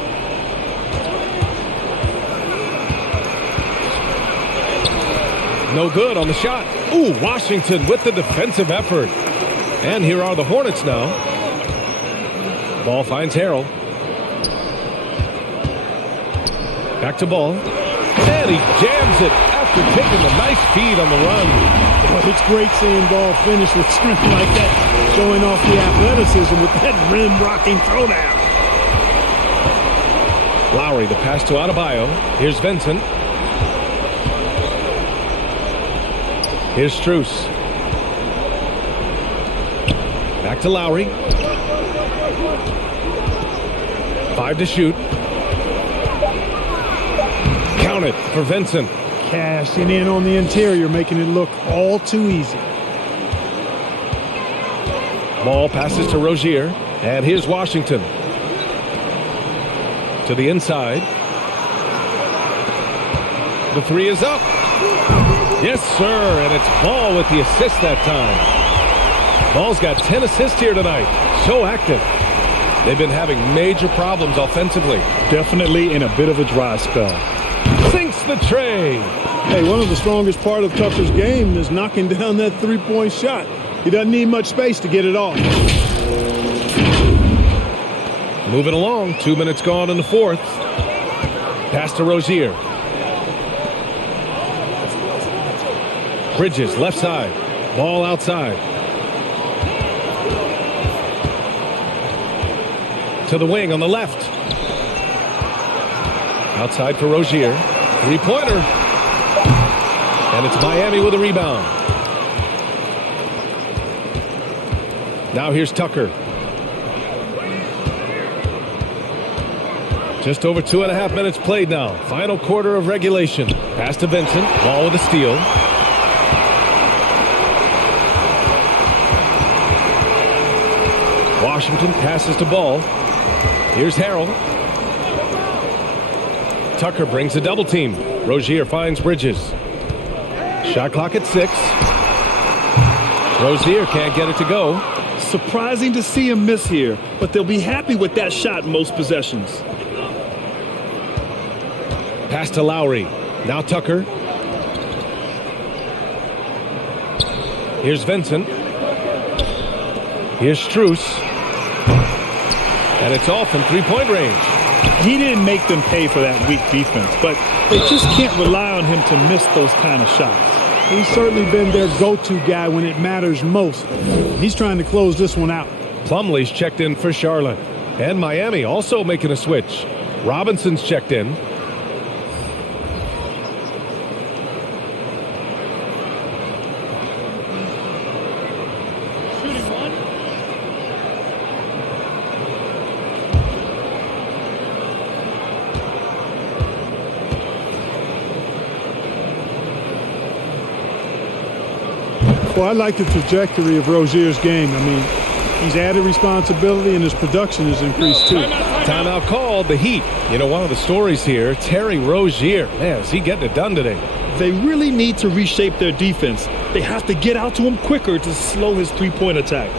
No good on the shot. Ooh, Washington with the defensive effort. And here are the Hornets now. Ball finds Harrell. Back to Ball. And he jams it after taking a nice feed on the run. Well, it's great seeing Ball finish with strength like that, showing off the athleticism with that rim-rocking throwdown. Lowry, the pass to Adebayo. Here's Vincent. Here's Strus. Back to Lowry. 5 to shoot. Count it for Vincent. Cashing in on the interior, making it look all too easy. Ball passes to Rozier. And here's Washington. To the inside. The 3 is up. Yes, sir. And it's Ball with the assist that time. Ball's got 10 assists here tonight. So active. They've been having major problems offensively. Definitely in a bit of a dry spell. Sinks the tray. Hey, one of the strongest part of Tucker's game is knocking down that three-point shot. He doesn't need much space to get it off. Moving along. 2 minutes gone in the 4th. Pass to Rozier. Bridges, left side. Ball outside. To the wing on the left. Outside for Rozier. 3-pointer. And it's Miami with a rebound. Now here's Tucker. Just over 2.5 minutes played now. Final quarter of regulation. Pass to Vincent. Ball with a steal. Washington passes to Ball. Here's Harrell. Tucker brings a double team. Rozier finds Bridges. Shot clock at 6. Rozier can't get it to go. Surprising to see him miss here, but they'll be happy with that shot most possessions. Pass to Lowry. Now Tucker. Here's Vincent. Here's Strus. And it's off from 3-point range. He didn't make them pay for that weak defense, but they just can't rely on him to miss those kind of shots. He's certainly been their go-to guy when it matters most. He's trying to close this one out. Plumlee's checked in for Charlotte. And Miami also making a switch. Robinson's checked in. Well, I like the trajectory of Rozier's game. I mean, he's added responsibility and his production has increased too. Timeout called, the Heat. You know, one of the stories here, Terry Rozier. Man, is he getting it done today? They really need to reshape their defense. They have to get out to him quicker to slow his three-point attack.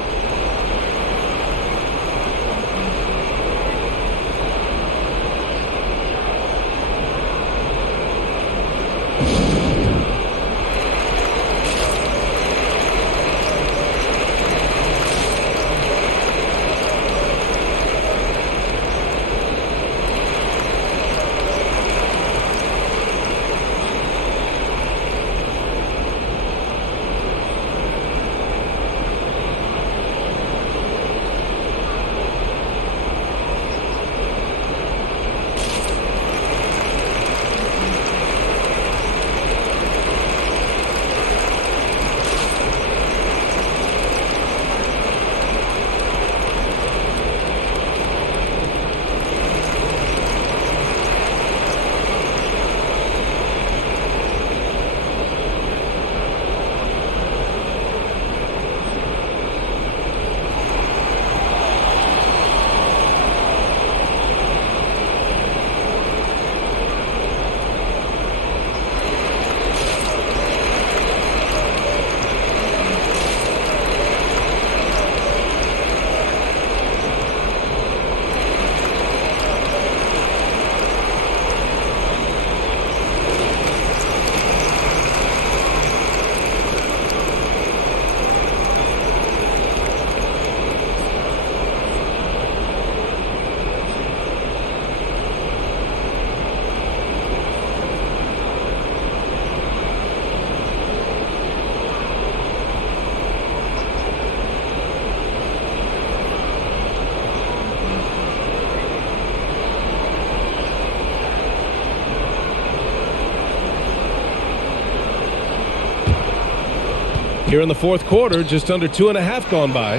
Here in the fourth quarter, just under 2.5 gone by.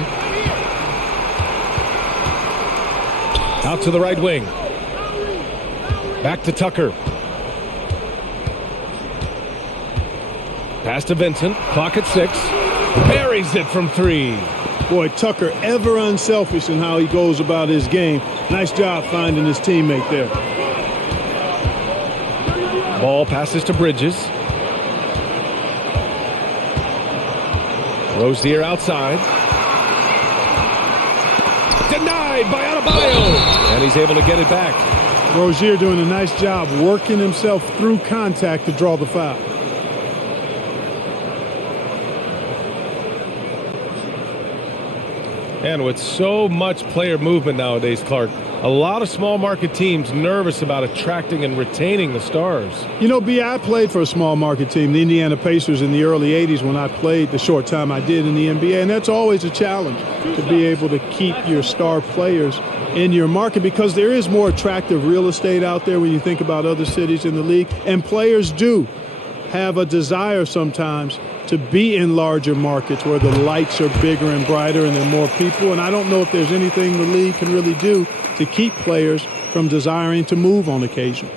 Out to the right wing. Back to Tucker. Pass to Vincent. Clock at 6. Buries it from 3. Boy, Tucker ever unselfish in how he goes about his game. Nice job finding his teammate there. Ball passes to Bridges. Rozier outside. Denied by Adebayo. And he's able to get it back. Rozier doing a nice job working himself through contact to draw the foul. And with so much player movement nowadays, Clark, a lot of small market teams nervous about attracting and retaining the stars. You know, B, I played for a small market team, the Indiana Pacers, in the early 80s when I played the short time I did in the NBA. And that's always a challenge to be able to keep your star players in your market because there is more attractive real estate out there when you think about other cities in the league. And players do have a desire sometimes to be in larger markets where the lights are bigger and brighter and there are more people. And I don't know if there's anything the league can really do to keep players from desiring to move on occasion.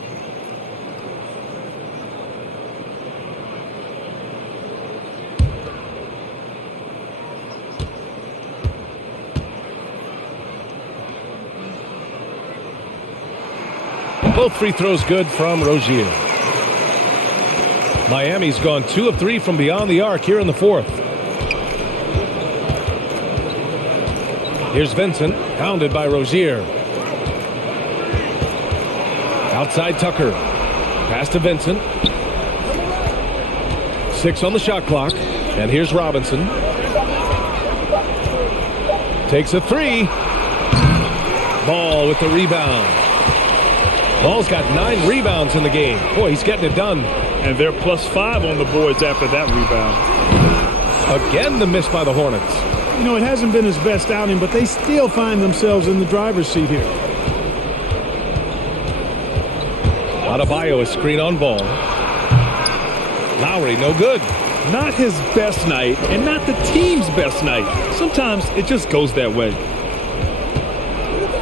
Both free throws good from Rozier. Miami's gone 2 of 3 from beyond the arc here in the fourth. Here's Vincent, hounded by Rozier. Outside Tucker. Pass to Vincent. 6 on the shot clock. And here's Robinson. Takes a 3. Ball with the rebound. Ball's got 9 rebounds in the game. Boy, he's getting it done. And they're +5 on the boards after that rebound. Again, the miss by the Hornets. You know, it hasn't been his best outing, but they still find themselves in the driver's seat here. Adebayo, a screen on ball. Lowry, no good. Not his best night, and not the team's best night. Sometimes it just goes that way.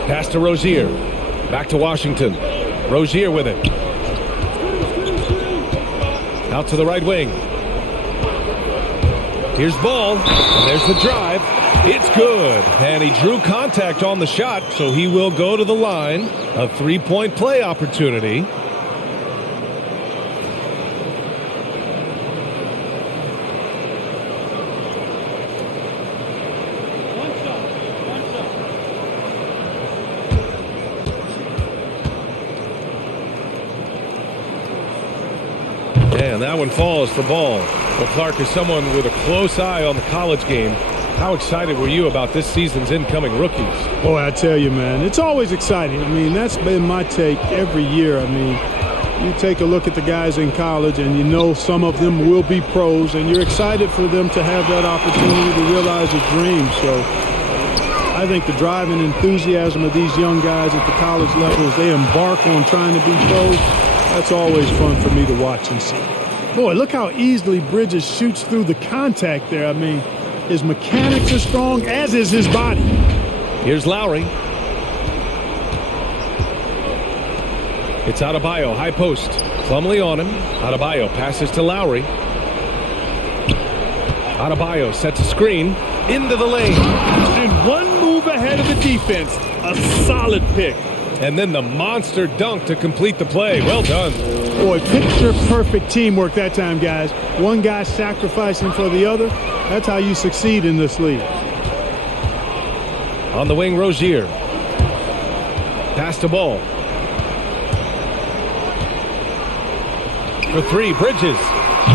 Pass to Rozier. Back to Washington. Rozier with it. Out to the right wing. Here's Ball. And there's the drive. It's good. And he drew contact on the shot, so he will go to the line. A 3-point play opportunity. And that one falls for Ball. Well, Clark, as someone with a close eye on the college game, how excited were you about this season's incoming rookies? Boy, I tell you, man, it's always exciting. I mean, that's been my take every year. I mean, you take a look at the guys in college and you know some of them will be pros, and you're excited for them to have that opportunity to realize a dream. So I think the drive and enthusiasm of these young guys at the college level as they embark on trying to be pros, that's always fun for me to watch and see. Boy, look how easily Bridges shoots through the contact there. I mean, his mechanics are strong, as is his body. Here's Lowry. It's Adebayo, high post. Plumlee on him. Adebayo passes to Lowry. Adebayo sets a screen into the lane. And one move ahead of the defense. A solid pick. And then the monster dunk to complete the play. Well done. Boy, picture-perfect teamwork that time, guys. One guy sacrificing for the other. That's how you succeed in this league. On the wing, Rozier. Pass to Ball. For 3, Bridges.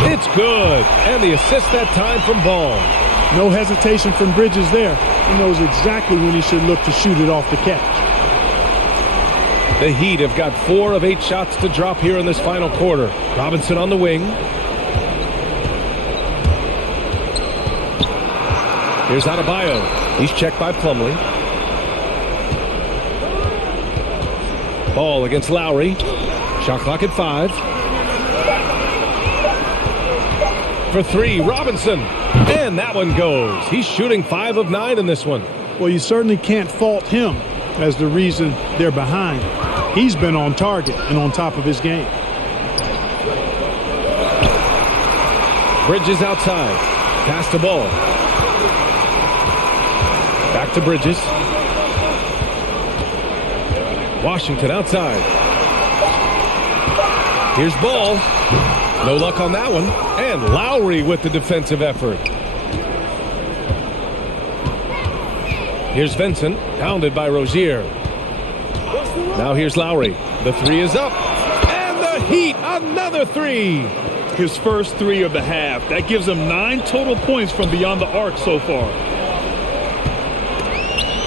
It's good. And the assist that time from Ball. No hesitation from Bridges there. He knows exactly when he should look to shoot it off the catch. The Heat have got 4 of 8 shots to drop here in this final quarter. Robinson on the wing. Here's Adebayo. He's checked by Plumlee. Ball against Lowry. Shot clock at 5. for three. Robinson. And that one goes. He's shooting 5 of 9 in this one. Well, you certainly can't fault him as the reason they're behind. He's been on target and on top of his game. Bridges outside. Pass the ball. Back to Bridges. Washington outside. Here's Ball. No luck on that one. And Lowry with the defensive effort. Here's Vincent, pounded by Rozier. Now here's Lowry. The three is up. And the Heat, another three. His first 3 of the half. That gives him 9 total points from beyond the arc so far.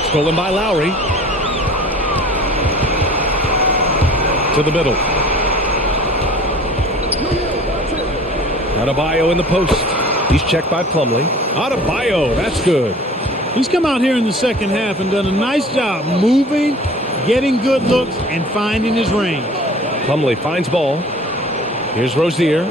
Stolen by Lowry. To the middle. Adebayo in the post. He's checked by Plumlee. Adebayo, that's good. He's come out here in the second half and done a nice job moving, getting good looks, and finding his range. Plumlee finds Ball. Here's Rozier.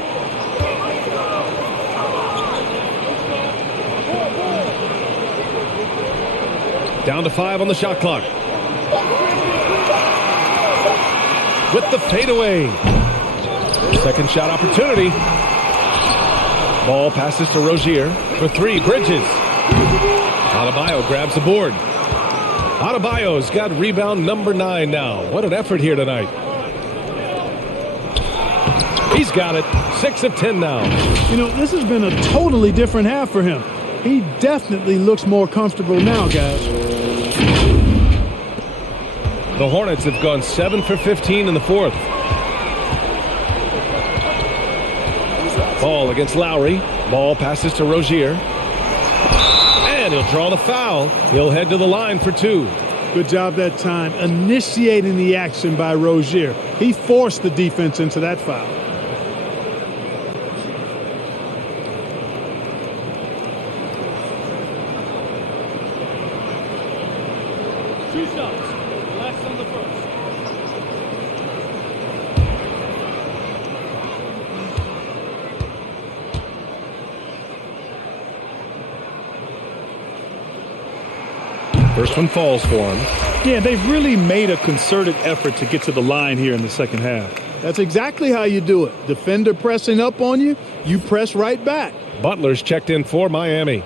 Down to 5 on the shot clock. With the fadeaway. Second shot opportunity. Ball passes to Rozier for 3. Bridges. Adebayo grabs the board. Adebayo's got rebound number 9 now. What an effort here tonight. He's got it. 6 of 10 now. You know, this has been a totally different half for him. He definitely looks more comfortable now, guys. The Hornets have gone 7 for 15 in the fourth. Ball against Lowry. Ball passes to Rozier. And he'll draw the foul. He'll head to the line for 2. Good job that time initiating the action by Rozier. He forced the defense into that foul. Two shots. Last on the first. First one falls for him. Yeah, they've really made a concerted effort to get to the line here in the second half. That's exactly how you do it. Defender pressing up on you, you press right back. Butler's checked in for Miami.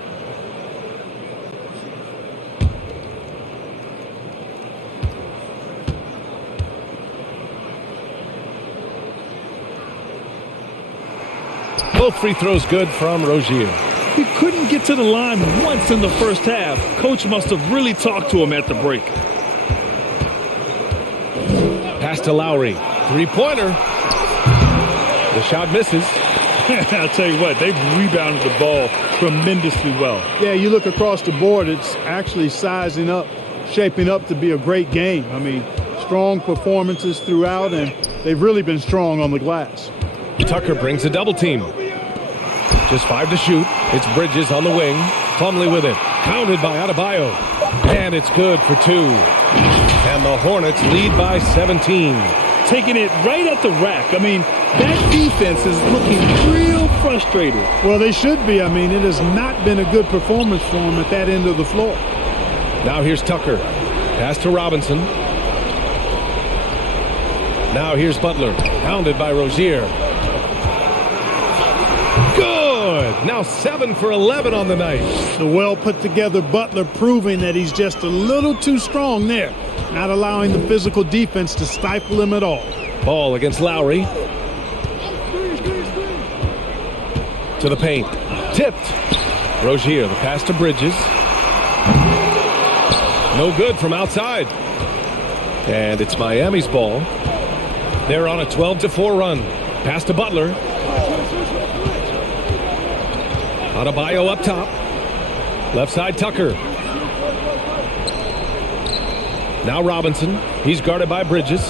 Both free throws good from Rozier. He couldn't get to the line once in the first half. Coach must have really talked to him at the break. Pass to Lowry. Three-pointer. The shot misses. I'll tell you what, they've rebounded the ball tremendously well. Yeah, you look across the board, it's actually sizing up, shaping up to be a great game. I mean, strong performances throughout, and they've really been strong on the glass. Tucker brings a double team. Just 5 to shoot. It's Bridges on the wing. Plumlee with it. Pounded by Adebayo. And it's good for 2. And the Hornets lead by 17. Taking it right at the rack. I mean, that defense is looking real frustrated. Well, they should be. I mean, it has not been a good performance for them at that end of the floor. Now here's Tucker. Pass to Robinson. Now here's Butler. Pounded by Rozier. Good. Now 7 for 11 on the night. The well-put-together Butler proving that he's just a little too strong there, not allowing the physical defense to stifle him at all. Ball against Lowry. To the paint. Tipped. Rozier, the pass to Bridges. No good from outside. And it's Miami's ball. They're on a 12-4 run. Pass to Butler. Adebayo up top. Left side, Tucker. Now Robinson. He's guarded by Bridges.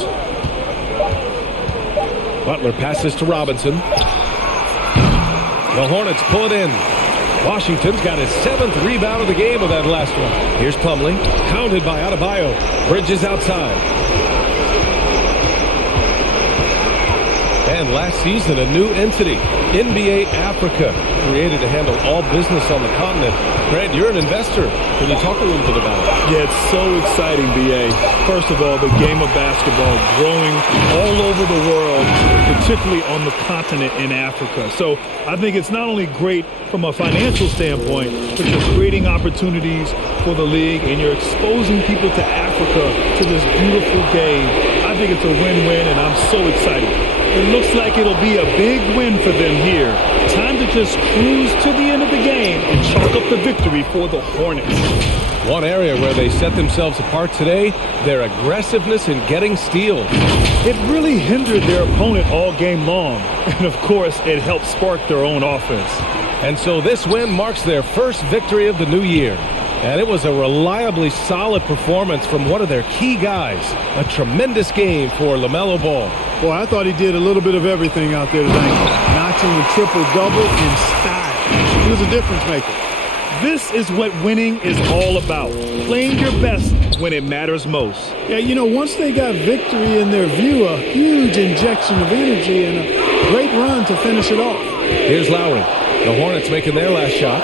Butler passes to Robinson. The Hornets pull it in. Washington's got his 7th rebound of the game with that last one. Here's Plumlee. Pounded by Adebayo. Bridges outside. And last season, a new entity, NBA Africa, created to handle all business on the continent. Grant, you're an investor. Can you talk a little bit about it? Yeah, it's so exciting, B.A. First of all, the game of basketball growing all over the world, particularly on the continent in Africa. So I think it's not only great from a financial standpoint, but you're creating opportunities for the league and you're exposing people to Africa, to this beautiful game. I think it's a win-win, and I'm so excited. It looks like it'll be a big win for them here. Time to just cruise to the end of the game and chalk up the victory for the Hornets. One area where they set themselves apart today, their aggressiveness in getting steals. It really hindered their opponent all game long. And, of course, it helped spark their own offense. And so this win marks their first victory of the new year. And it was a reliably solid performance from one of their key guys. A tremendous game for LaMelo Ball. Boy, I thought he did a little bit of everything out there tonight. Notching a triple-double in style. He was a difference maker. This is what winning is all about. Playing your best when it matters most. Yeah, you know, once they got victory in their view, a huge injection of energy and a great run to finish it off. Here's Lowry. The Hornets making their last shot.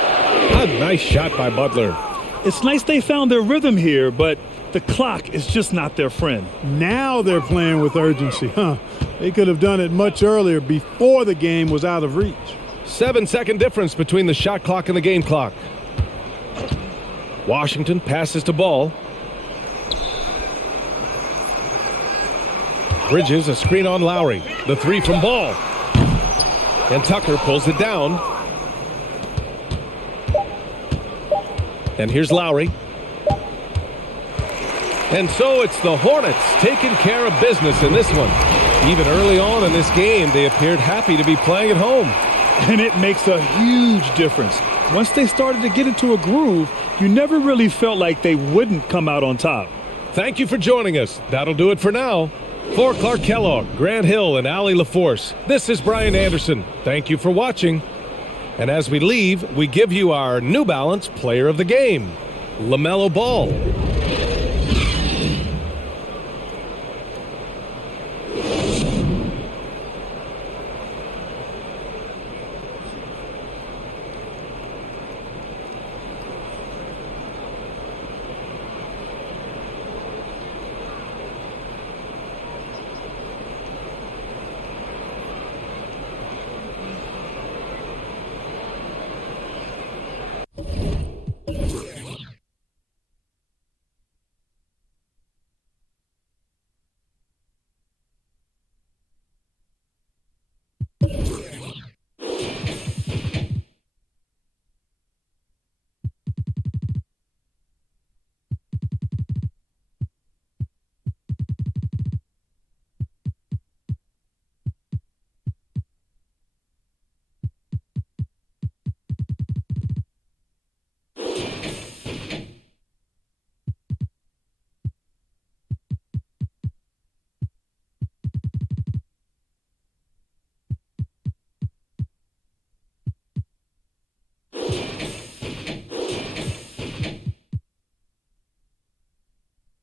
A nice shot by Butler. It's nice they found their rhythm here, but the clock is just not their friend. Now they're playing with urgency, They could have done it much earlier, before the game was out of reach. 7-second difference between the shot clock and the game clock. Washington passes to Ball. Bridges, a screen on Lowry. The three from Ball. And Tucker pulls it down. And here's Lowry. And so it's the Hornets taking care of business in this one. Even early on in this game, they appeared happy to be playing at home. And it makes a huge difference. Once they started to get into a groove, you never really felt like they wouldn't come out on top. Thank you for joining us. That'll do it for now. For Clark Kellogg, Grant Hill, and Allie LaForce, this is Brian Anderson. Thank you for watching. And as we leave, we give you our New Balance Player of the Game, LaMelo Ball.